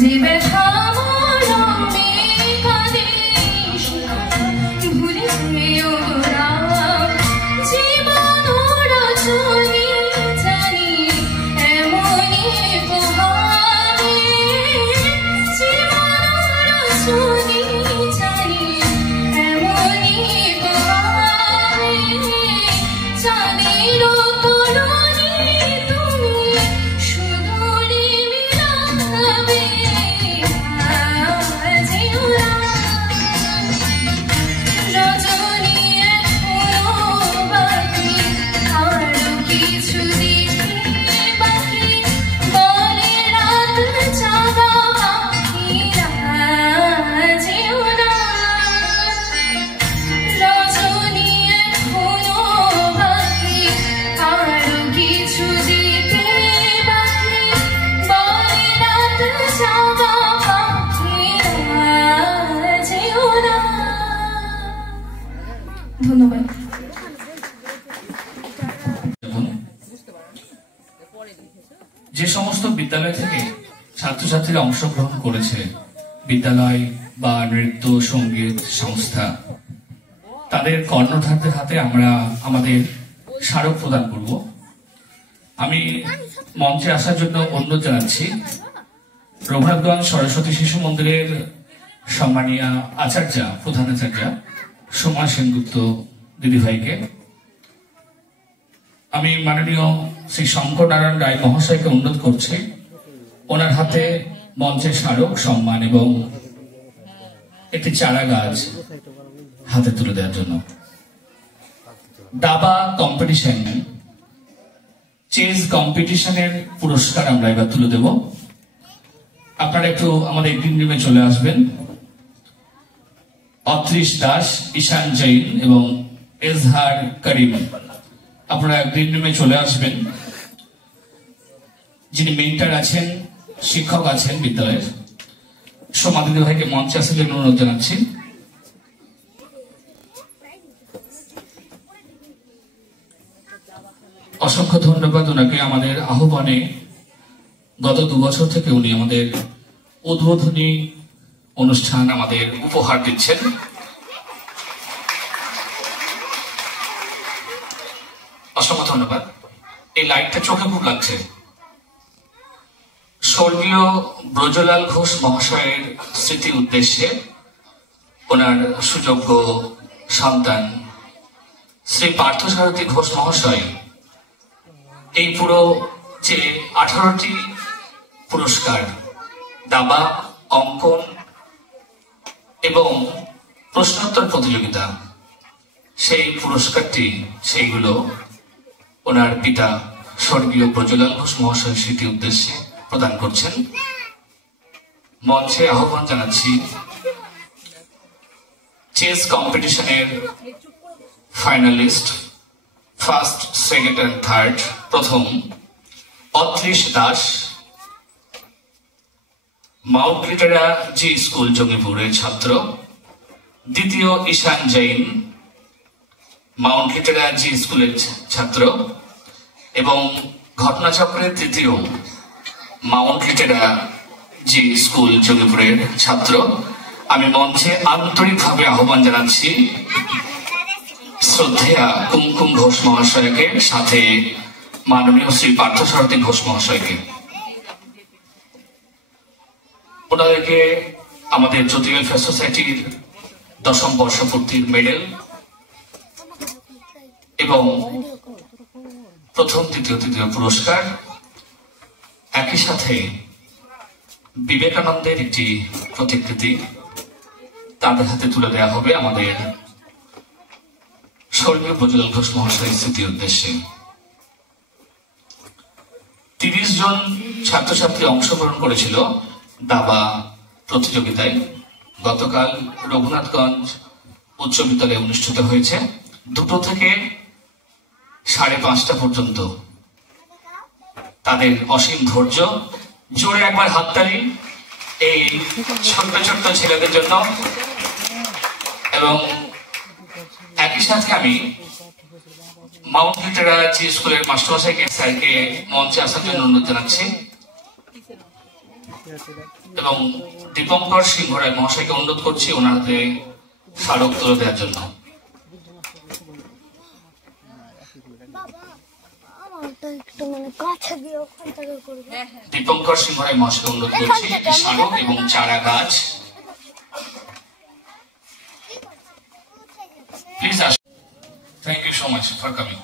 যে ব্যথা মরমে কাঁদিস ভুলে যেও না জীবন রচনী জানি এমনই পোহাবে জীবন রচনী জানি এমনই পোহাবে চাঁদের তরুণী তুমি সুদূরে মিলাবে যেও না রজনী এখনো বাকি আরো কিছু দিতে বাকি বলে রাত জাগা পাখিরা যেও না রজনী এখনো বাকি আরো কিছু দিতে বাকি বলে রাত জাগা পাখিরা যেও না। ধন্যবাদ। যে সমস্ত বিদ্যালয় থেকে ছাত্রছাত্রীরা অংশগ্রহণ করেছে, বিদ্যালয় বা নৃত্য সঙ্গীত সংস্থা, তাদের কর্ণধারদের হাতে আমরা আমাদের স্মারক প্রদান করব। আমি মঞ্চে আসার জন্য অনুরোধ জানাচ্ছি রঘুনাথগঞ্জ সরস্বতী শিশু মন্দিরের সম্মানীয় আচার্যা, প্রধান আচার্যা সোমা সেনগুপ্ত দিদিভাইকে। আমি মাননীয় শ্রী শঙ্কর নারায়ণ রায় মহাশয়কে অনুরোধ করছি ওনার হাতে মঞ্চের স্মারক, সম্মান এবং একটি চারা গাছ হাতে তুলে দেওয়ার জন্য। দাবা কম্পিটিশন, চেস কম্পিটিশনের পুরস্কার আমরা এবার তুলে দেব। আপনারা একটু আমাদের গ্রিন রুমে চলে আসবেন। অত্রিশ দাস, ঈশান জৈন এবং এজহার করিম, আপনারা গ্রিন রুমে চলে আসবেন। যিনি মেন্টার আছেন, শিক্ষক আছেন বিদ্যালয়ের, সোমা দিদি ভাইকে মঞ্চে আসার জন্য অনুরোধ জানাচ্ছি। অসংখ্য ধন্যবাদ ওনাকে। আমাদের আহ্বানে গত 2 বছর থেকে উনি আমাদের উদ্বোধনী অনুষ্ঠান আমাদের উপহার দিচ্ছেন। অসংখ্য ধন্যবাদ। এই লাইটটা চোখে খুব লাগছে। স্বর্গীয় ব্রজলাল ঘোষ মহাশয়ের স্মৃতি উদ্দেশ্যে ওনার সুযোগ্য সন্তান শ্রী পার্থসারথী ঘোষ মহাশয় এই পুরো যে 18টি পুরস্কার, দাবা, অঙ্কন এবং প্রশ্নোত্তর প্রতিযোগিতা, সেই পুরস্কারটি সেইগুলো ওনার পিতা স্বর্গীয় ব্রজলাল ঘোষ মহাশয়ের স্মৃতি উদ্দেশ্যে প্রদান করছেন। মঞ্চে আহ্বান জানাচ্ছি চেস কম্পিটিশনের finalist, first, second and third. প্রথম Atrish Das, Mount Litera Zee School জঙ্গিপুরের ছাত্র। দ্বিতীয় ঈশান জৈন, মাউন্ট লিটারা জি স্কুলের ছাত্র এবং ঘটনাচক্রের তৃতীয়, মাউন্ট লিটারা জি স্কুল জঙ্গিপুরের ছাত্র। আমি মঞ্চে আন্তরিকভাবে আহ্বান জানাচ্ছি শ্রদ্ধেয়া কুমকুম ঘোষ মহাশয়কে, সাথে মাননীয় শ্রী পার্থসারথী ঘোষ মহাশয়কে। ওনাদেরকে আমাদের জ্যোতি ওয়েলফেয়ার সোসাইটির 10ম বর্ষপূর্তির মেডেল এবং প্রথম, দ্বিতীয়, তৃতীয় পুরস্কার, একই সাথে বিবেকানন্দের একটি প্রতিকৃতি তাদের হাতে তুলে দেওয়া হবে আমাদের স্বর্গীয় ব্রজলাল ঘোষ মহাশয়ের স্মৃতি উদ্দেশ্যে। 30 জন ছাত্রছাত্রী অংশগ্রহণ করেছিল দাবা প্রতিযোগিতায়। গতকাল রঘুনাথগঞ্জ উচ্চ বিদ্যালয়ে অনুষ্ঠিত হয়েছে। 2টো থেকে 5:30 পর্যন্ত তাদের অসীম ধৈর্য। জোরে একবার হাততালি এই ছোট্ট ছোট্ট ছেলেদের জন্য। এবং একই সাথে আমি মাউন্ট লিটারা জি স্কুলের মাস্টারমশাইকে, স্যারকে মঞ্চে আসার জন্য অনুরোধ জানাচ্ছি। এবং দীপঙ্কর সিংহ রায় মহাশয়কে অনুরোধ করছি ওনার হাতে স্মারক তুলে দেওয়ার জন্য। দীপঙ্কর সিংহ রায় মহাশয়কে অনুরোধ করছি স্মারক এবং চারা গাছ প্লিজ আসুন। Thank you so much for coming.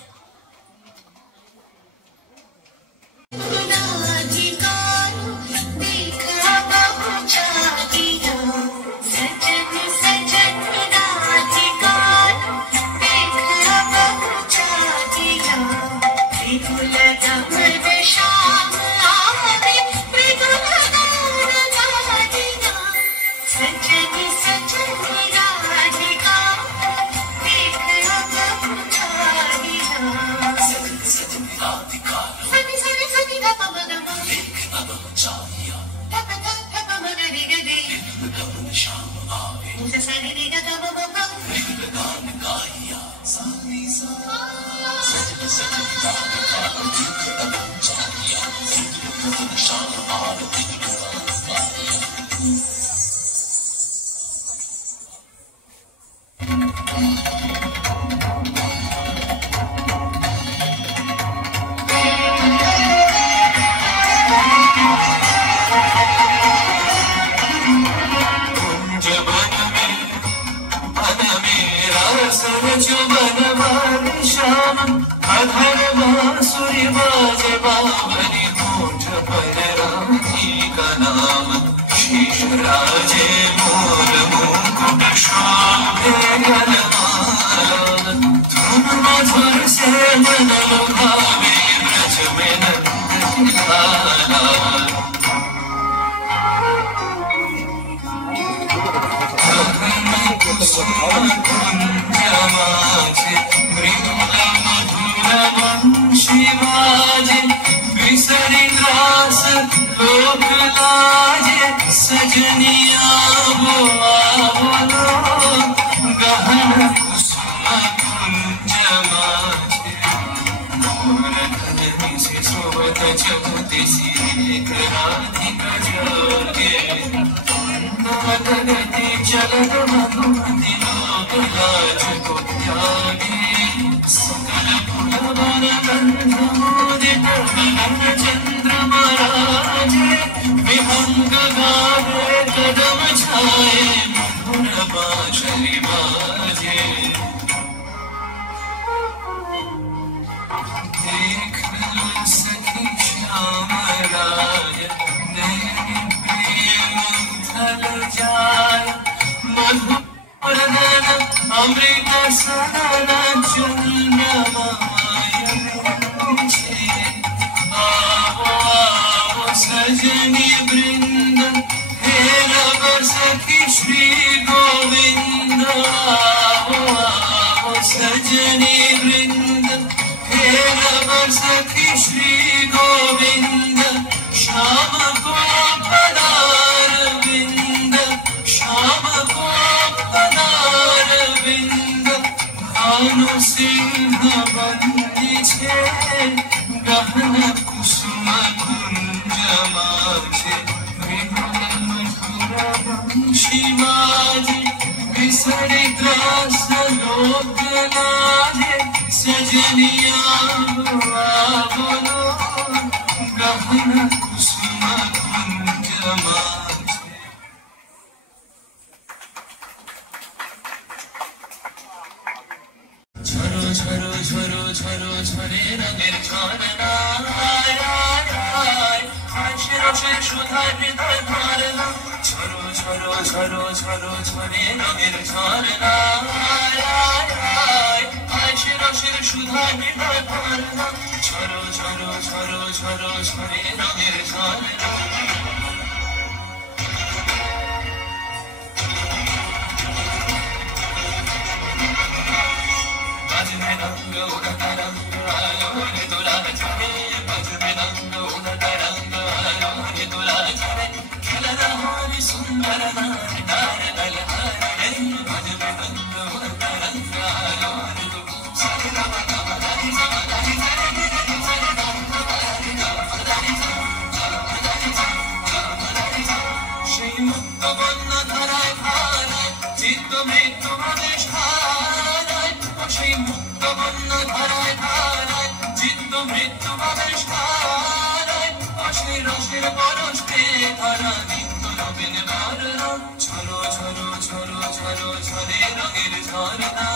মুক্ত বন্য ধারায় ধারায় চিত্ত মৃত্যু আদেশ ধারায় সেই মুক্ত বন্য ধারায় ধারায় চিত্ত মৃত্যু আদেশ ধারায় অশ্লীল রসের পরশকে ধরা নিত্য নবীন বর্ণনা ঝরো ঝরো ঝরো ঝরো ঝরে রঙের ঝরনা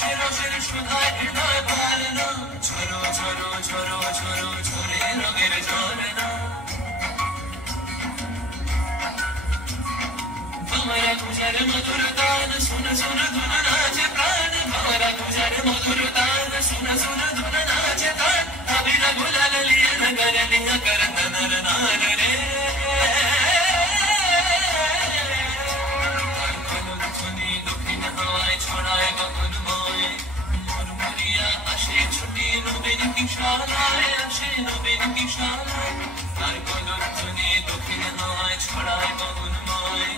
সে রসের সুধায় হৃদয় ভরনা ঝরো ঝরো ঝরো ঝরো ঝরে রঙের ঝরনা हमारा तुझार मधुर तान सुन सुन धुन नाचे प्राण हमारा तुझार मधुर तान सुन सुन धुन नाचे प्राण अभी न गुलाल लिए न कर लिया कर नर नार रे दक्षिण हवाएं छोड़ाए गगनमय मुरमुरिया आशे छुटी नबीन की शालाए आशे नबीन की शालाए तार कलर ध्वनि दक्षिण हवाएं छोड़ाए गगनमय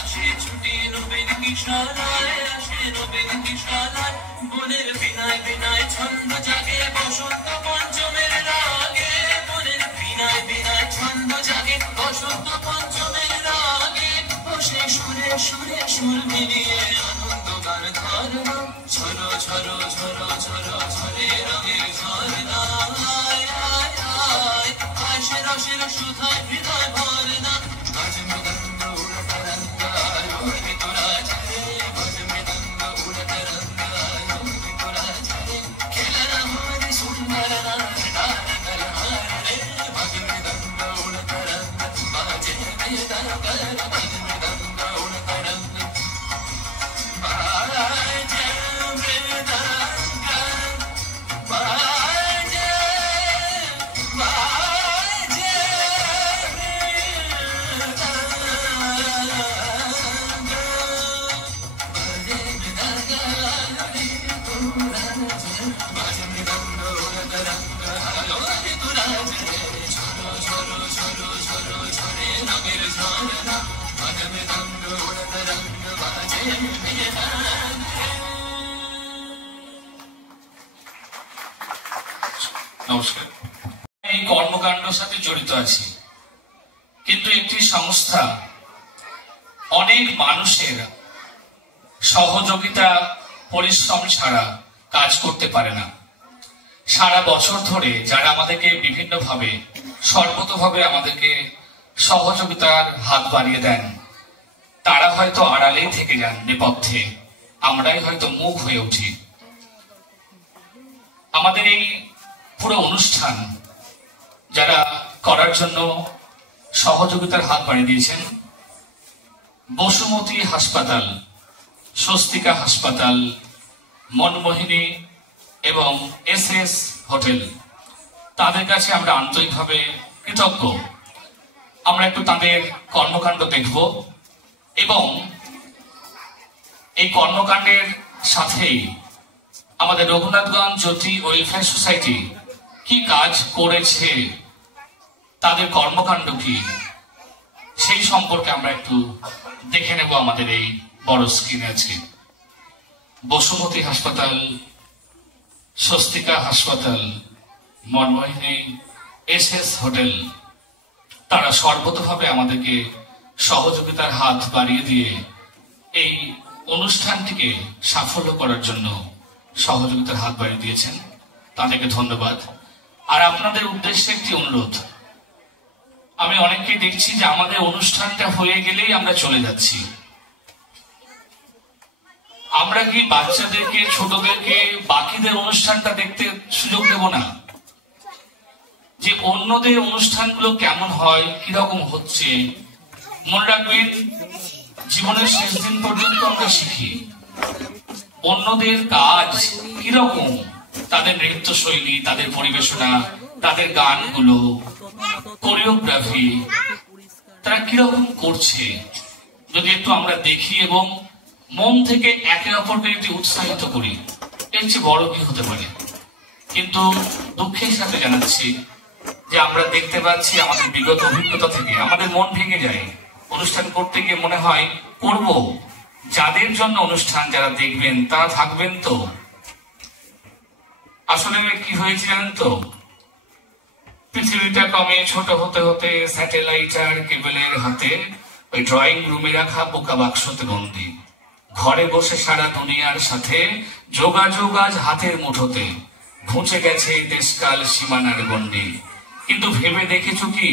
আসে ছুটি নবীন কি শালায় আসে নবীন কি শালায় বনের বিনায় বিনায় ছন্দ জাগে বসন্ত পঞ্চমের রাগে বনের বিনায় বিনায় ছন্দ জাগে বসন্ত পঞ্চমের রাগে বসে সুরে সুরে সুর মিলিয়ে আনন্দ গান ধারণা ঝরো ঝরো ঝরো ঝরো ঝরে রঙের ঝরনা আশে রসের সুধায় হৃদয় ভরনা আজ মৃদঙ্গ নমস্কার। এই কর্মকাণ্ডের সাথে জড়িত আছি, কিন্তু একটি সংস্থা অনেক মানুষের সহযোগিতা পরিশ্রম ছাড়া কাজ করতে পারে না। সারা বছর ধরে যারা আমাদেরকে বিভিন্নভাবে সর্বতভাবে আমাদেরকে সহযোগিতার হাত বাড়িয়ে দেন, তারা হয়তো আড়ালেই থেকে যান, নেপথ্যে আমরাই হয়তো মুখ হয়ে উঠি। আমাদের এই পুরো অনুষ্ঠান যারা করার জন্য সহযোগিতার হাত বাড়িয়ে দিয়েছেন, বসুমতী হাসপাতাল, স্বস্তিকা হাসপাতাল, মনমোহিনী এবং এসএস হোটেল, তাদের কাছে আমরা আন্তরিকভাবে কৃতজ্ঞ। আমরা একটু তাদের কর্মকাণ্ড দেখব এবং এই কর্মকাণ্ডের সাথেই আমাদের রঘুনাথগঞ্জ জ্যোতি ওয়েলফেয়ার সোসাইটি কি কাজ করেছে, তাদের কর্মকাণ্ড কি, সেই সম্পর্কে আমরা একটু দেখে নেব আমাদের এই বড় স্ক্রিনে আছে। বসুমতী হাসপাতাল, স্বস্তিকা হাসপাতাল, মনমোহিনী, এসএস হোটেল, তারা সর্বতভাবে আমাদেরকে সহযোগিতার হাত বাড়িয়ে দিয়ে এই অনুষ্ঠানটিকে সাফল্য করার জন্য সহযোগিতার হাত বাড়িয়ে দিয়েছেন, তাদেরকে ধন্যবাদ। আর আপনাদের উদ্দেশ্যে একটি অনুরোধ, আমি অনেককে দেখছি যে আমাদের অনুষ্ঠানটা হয়ে গেলেই আমরা চলে যাচ্ছি। আমরা কি বাচ্চাদেরকে, ছোটদেরকে বাকিদের অনুষ্ঠানটা দেখতে সুযোগ দেব না? যে অন্যদের অনুষ্ঠানগুলো কেমন হয়, কিরকম হচ্ছে, মনে রাখবেন জীবনের শেষ দিন পর্যন্ত আমরা শিখি অন্যদের কাজ কিরকম, তাদের নৃত্যশৈলী, তাদের পরিবেশনা, তাদের গানগুলো, কোরিওগ্রাফি, তারা কিরকম করছে, যদি একটু আমরা দেখি এবং মন থেকে একে অপরকে একটু উৎসাহিত করি, এর চেয়ে বড় কি হতে পারে। কিন্তু দুঃখের সাথে জানাচ্ছি যে আমরা দেখতে পাচ্ছি আমাদের বিগত অভিজ্ঞতা থেকে আমাদের মন ভেঙে যায়। অনুষ্ঠান করতে গিয়ে মনে হয় করব, যাদের জন্য অনুষ্ঠান, যারা দেখবেন তারা থাকবেন তো। আসলে কি হয়েছে জানেন তো, পৃথিবীটা ক্রমে ছোট হতে হতে স্যাটেলাইট আর কেবলের হাতে ওই ড্রয়িং রুমে রাখা বোকা বাক্সতে বন্দি। ঘরে বসে সারা দুনিয়ার সাথে যোগাযোগ আজ হাতের মুঠোতে, ঘুঁচে গেছে দেশকাল সীমানার গণ্ডি। কিন্তু ভেবে দেখেছো কি,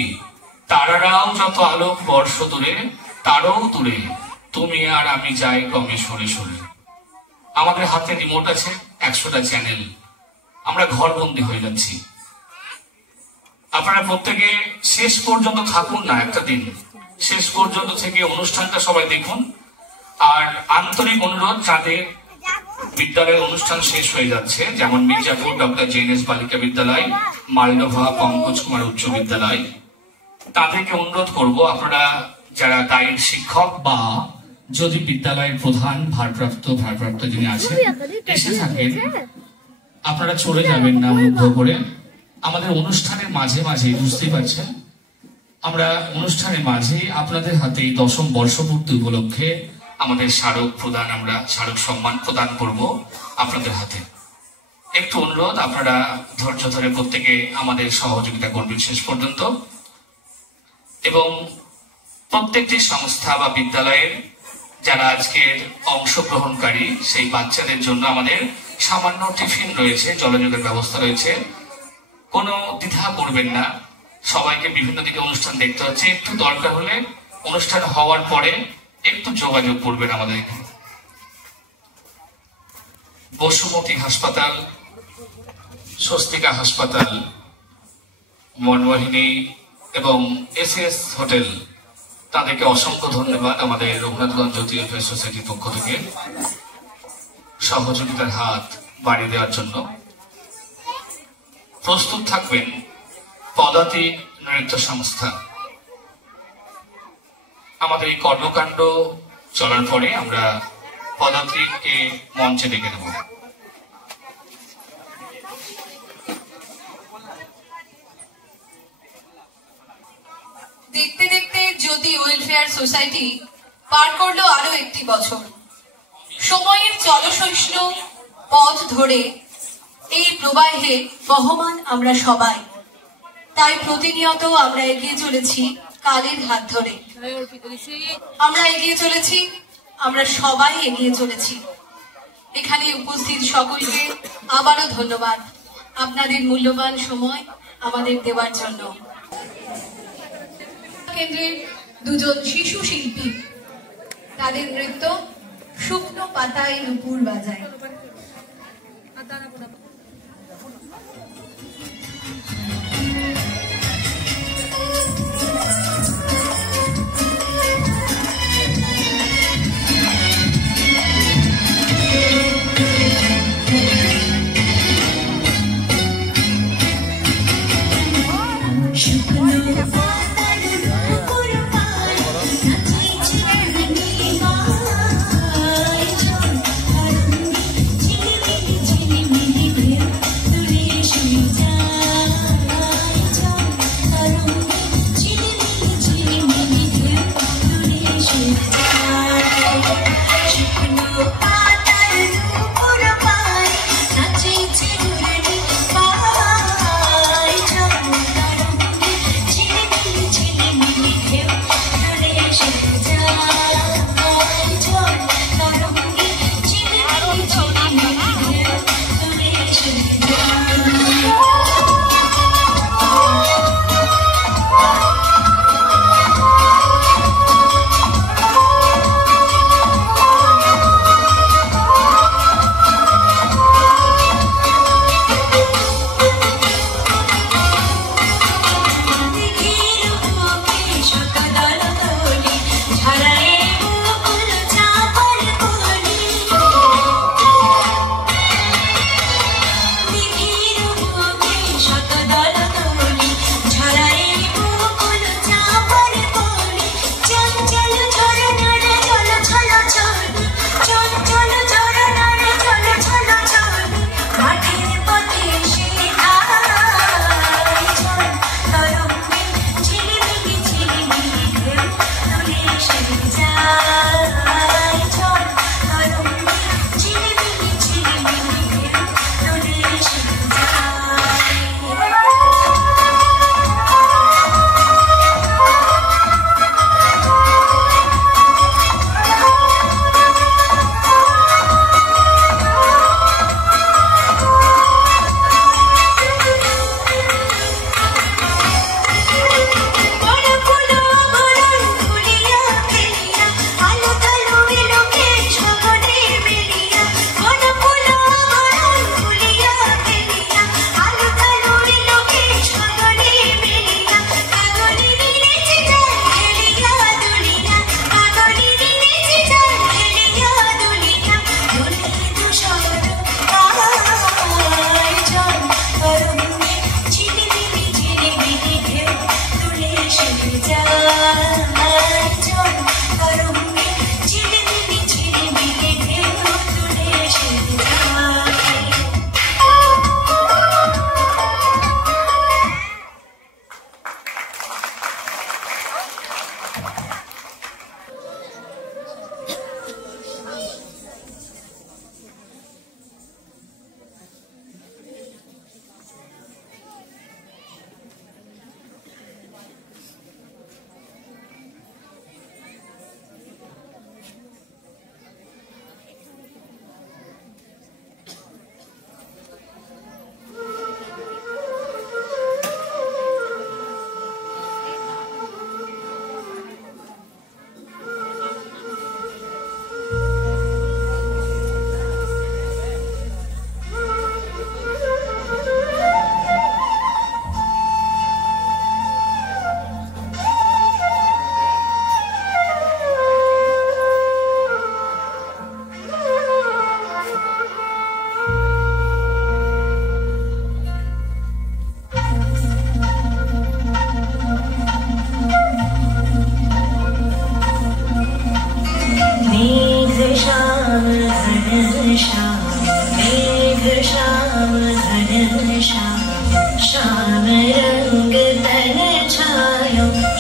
তারারাও যত আলোক বর্ষ দূরে, তারও দূরে তুমি আর আমি যাই ক্রমে সরে সরে। আমাদের হাতে রিমোট আছে 100টা চ্যানেল, আমরা ঘরবন্দি হয়ে যাচ্ছি। আপনারা প্রত্যেকে শেষ পর্যন্ত থাকুন না, একটা দিন শেষ পর্যন্ত থেকে অনুষ্ঠানটা সবাই দেখুন। আর আন্তরিক অনুরোধ, যাদের বিদ্যালয়ের অনুষ্ঠান শেষ হয়ে যাচ্ছে, যেমন মির্জাপুর ডক্টর জেএনএস বালিকা বিদ্যালয়, মালডোভা পঙ্কজ কুমার উচ্চ বিদ্যালয়, তাদেরকে অনুরোধ করব, আপনারা যারা গাইড শিক্ষক বা যদি বিদ্যালয়ের প্রধান ভারপ্রাপ্ত যিনি আছেন এসে থাকেন, আপনারা চলে যাবেন না মুগ্ধ করে। আমাদের অনুষ্ঠানের মাঝে মাঝে, বুঝতেই পারছেন, আমরা অনুষ্ঠানের মাঝে আপনাদের হাতে 10ম বর্ষপূর্তি উপলক্ষে আমাদের স্মারক প্রদান, আমরা স্মারক সম্মান প্রদান করব আপনাদের হাতে। একটু অনুরোধ, আপনারা ধৈর্য ধরে প্রত্যেকে আমাদের সহযোগিতা করবেন শেষ পর্যন্ত। এবং প্রত্যেকটি সংস্থা বা বিদ্যালয়ের যারা আজকের অংশগ্রহণকারী, সেই বাচ্চাদের জন্য আমাদের সামান্য টিফিন রয়েছে, জলযোগের ব্যবস্থা রয়েছে। কোনো দ্বিধা করবেন না, সবাইকে বিভিন্ন দিকে অনুষ্ঠান দেখতে হচ্ছে। একটু দরকার হলে অনুষ্ঠান হওয়ার পরে একটু যোগাযোগ করবেন আমাদের। বসুমতী হাসপাতাল, স্বস্তিকা হাসপাতাল, মনমোহিনী এবং এসএস হোটেল, তাদেরকে অসংখ্য ধন্যবাদ আমাদের রঘুনাথগঞ্জ জ্যোতি ওয়েলফেয়ার সোসাইটির পক্ষ থেকে সহযোগিতার হাত বাড়িয়ে দেওয়ার জন্য। প্রস্তুত থাকবেন পদাতিক নৃত্য সংস্থা। আমাদের এই কর্মকাণ্ড চলার পরে আমরা পদাতিককে মঞ্চে ডেকে দেব। দেখতে দেখতে জ্যোতি ওয়েলফেয়ার সোসাইটি পার করলো আরো একটি বছর। সময়ের জলসহিষ্ণু পথ ধরে এই প্রবাহে বহমান আমরা সবাই, তাই প্রতিনিয়ত আমরা এগিয়ে চলেছি কালের হাত ধরে। আমরা এগিয়ে চলেছি, আমরা সবাই এগিয়ে চলেছি। এখানে উপস্থিত সকলকে আবারও ধন্যবাদ আপনাদের মূল্যবান সময় আমাদের দেওয়ার জন্য। কেন্দ্রের দুজন শিশু শিল্পী, তাদের নৃত্য শুকনো পাতায় নুপুর বাজায়। শুকনো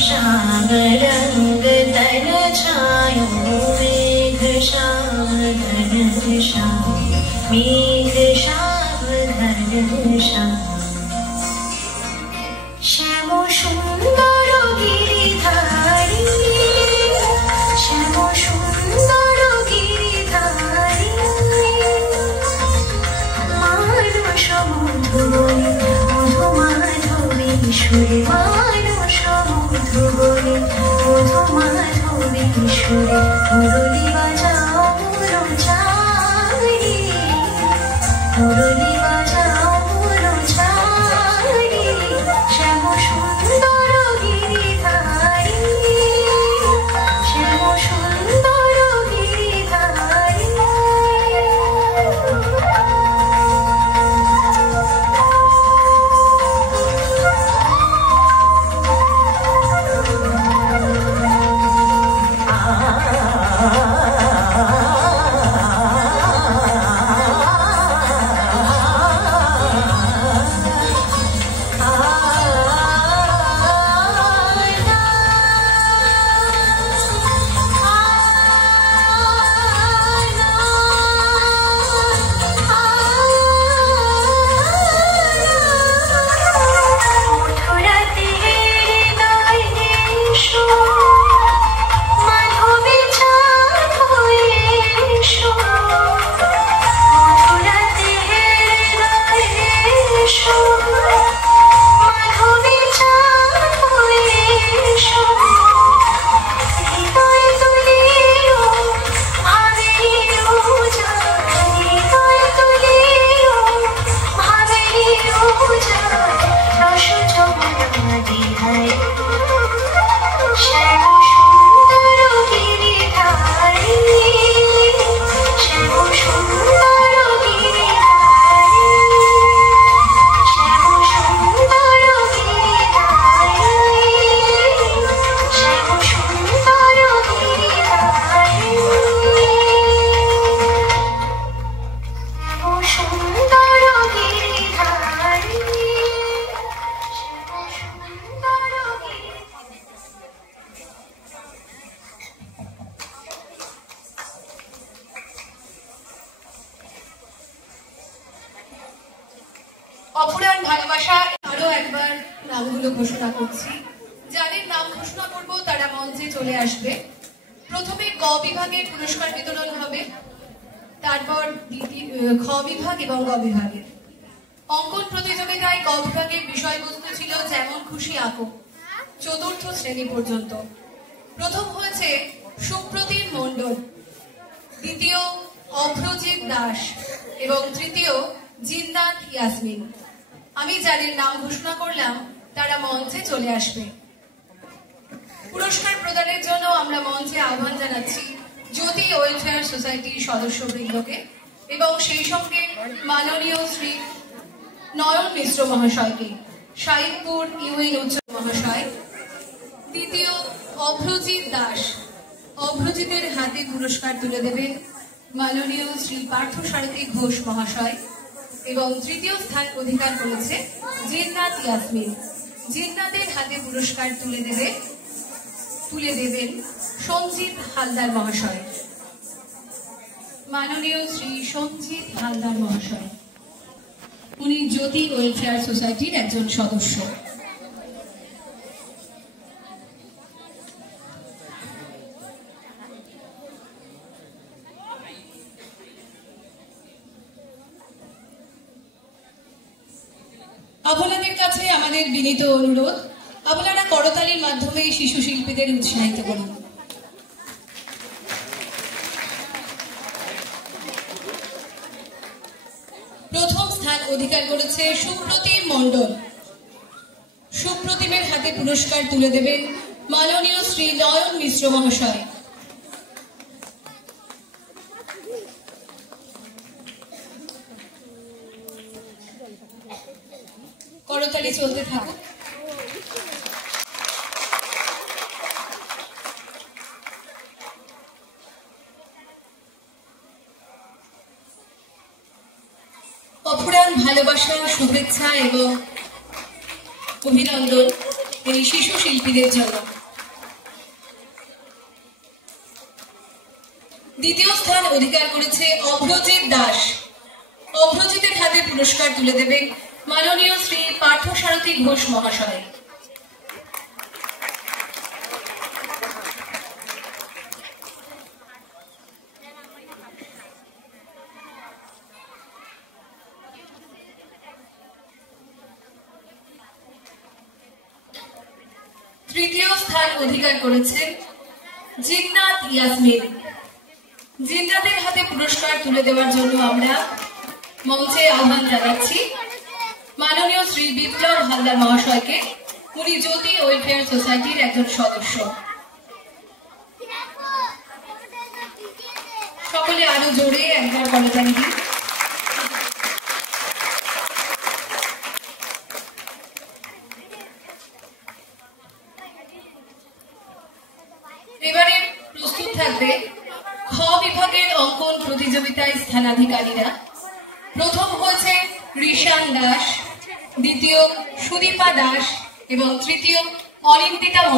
श्याम रंग तन छायो मेघ श्याम घन श्याम मेघ श्याम घन श्याम श्याम सुंदर गिरिधारी श्याम सुंदर गिरिधारी मानस मधुबनी मधु माधवेश्वरी मानस मधुबनी मधु माधवेश्वरी मुरली बाजाओ मुरझारी मुरली बाजाओ मुरझारी श्याम सुंदर गिरिधारी श्याम सुंदर गिरिधारी অপরাণ ভালোবাসা আরো একবার নামগুলো ঘোষণা করছি। যাদের নাম ঘোষণা করব তারা মঞ্চে চলে আসবে। প্রথমে ক বিভাগের পুরস্কার বিতরণ হবে, তারপর খ বিভাগ এবং গ বিভাগের। অঙ্কন প্রতিযোগিতায় ক বিভাগের বিষয়বস্তু ছিল যেমন খুশি আঁকো, চতুর্থ শ্রেণী পর্যন্ত। প্রথম হয়েছে সুপ্রতিম মণ্ডল, দ্বিতীয় অভ্রজিৎ দাস এবং তৃতীয় জিন্নাত ইয়াসমিন। আমি যাদের নাম ঘোষণা করলাম তারা মঞ্চে চলে আসবে। পুরস্কার প্রদানের জন্য আমরা মঞ্চে আহ্বান জানাচ্ছি জ্যোতি ওয়েলফেয়ার সোসাইটির সদস্যবৃন্দকে এবং সেই সঙ্গে মাননীয় শ্রী নয়ন মিশ্র মহাশয়কে, সাহিবপুর ইউএন উচ্চ মহাশয়। দ্বিতীয় অভ্রজিৎ দাস, অভ্রজিতের হাতে পুরস্কার তুলে দেবেন মাননীয় শ্রী পার্থসারথী ঘোষ মহাশয় এবং তৃতীয় স্থান অধিকার করেছে জিন্নাত ইয়াসমিন। জিন্নাতের হাতে পুরস্কার তুলে দেবেন সঞ্জিত হালদার মহাশয়, মাননীয় শ্রী সঞ্জিত হালদার মহাশয়। উনি জ্যোতি ওয়েলফেয়ার সোসাইটির একজন সদস্য। আপনাদের কাছে আমাদের বিনীত অনুরোধ, আপনারা করতালির মাধ্যমে শিশু শিল্পীদের উৎসাহিত করুন। প্রথম স্থান অধিকার করেছে সুপ্রতিম মণ্ডল। সুপ্রতিমের হাতে পুরস্কার তুলে দেবেন মাননীয় শ্রী নয়ন মিশ্র মহাশয়। করতালি চলতে থাকুক। অপরাণ ভালোবাসা, শুভেচ্ছা এবং অভিনন্দন এই শিশু শিল্পীদের জন্য। দ্বিতীয় স্থান অধিকার করেছে অভ্রজিৎ দাস। অভ্রজিতের হাতে পুরস্কার তুলে দেবেন মাননীয় শ্রী পার্থসারথী ঘোষ মহাশয়। তৃতীয় স্থান অধিকার করেছেন জিন্নাত ইয়াসমিন। জিন্নাতের হাতে পুরস্কার তুলে দেওয়ার জন্য আমরা মঞ্চে আহ্বান জানাচ্ছি মাননীয় শ্রী বিপ্লব হালদার মহাশয়কে। উনি জ্যোতি ওয়েলফেয়ার সোসাইটির একজন সদস্য। সকলে আরো জোরে একবার করতালি দিন। এবারে প্রস্তুত থাকবে খ বিভাগের অঙ্কন প্রতিযোগিতায় স্থানাধিকারীরা। প্রথম হয়েছে ঋষান দাস, দ্বিতীয় সুদীপা দাস এবং তৃতীয় অনিন্দিতা।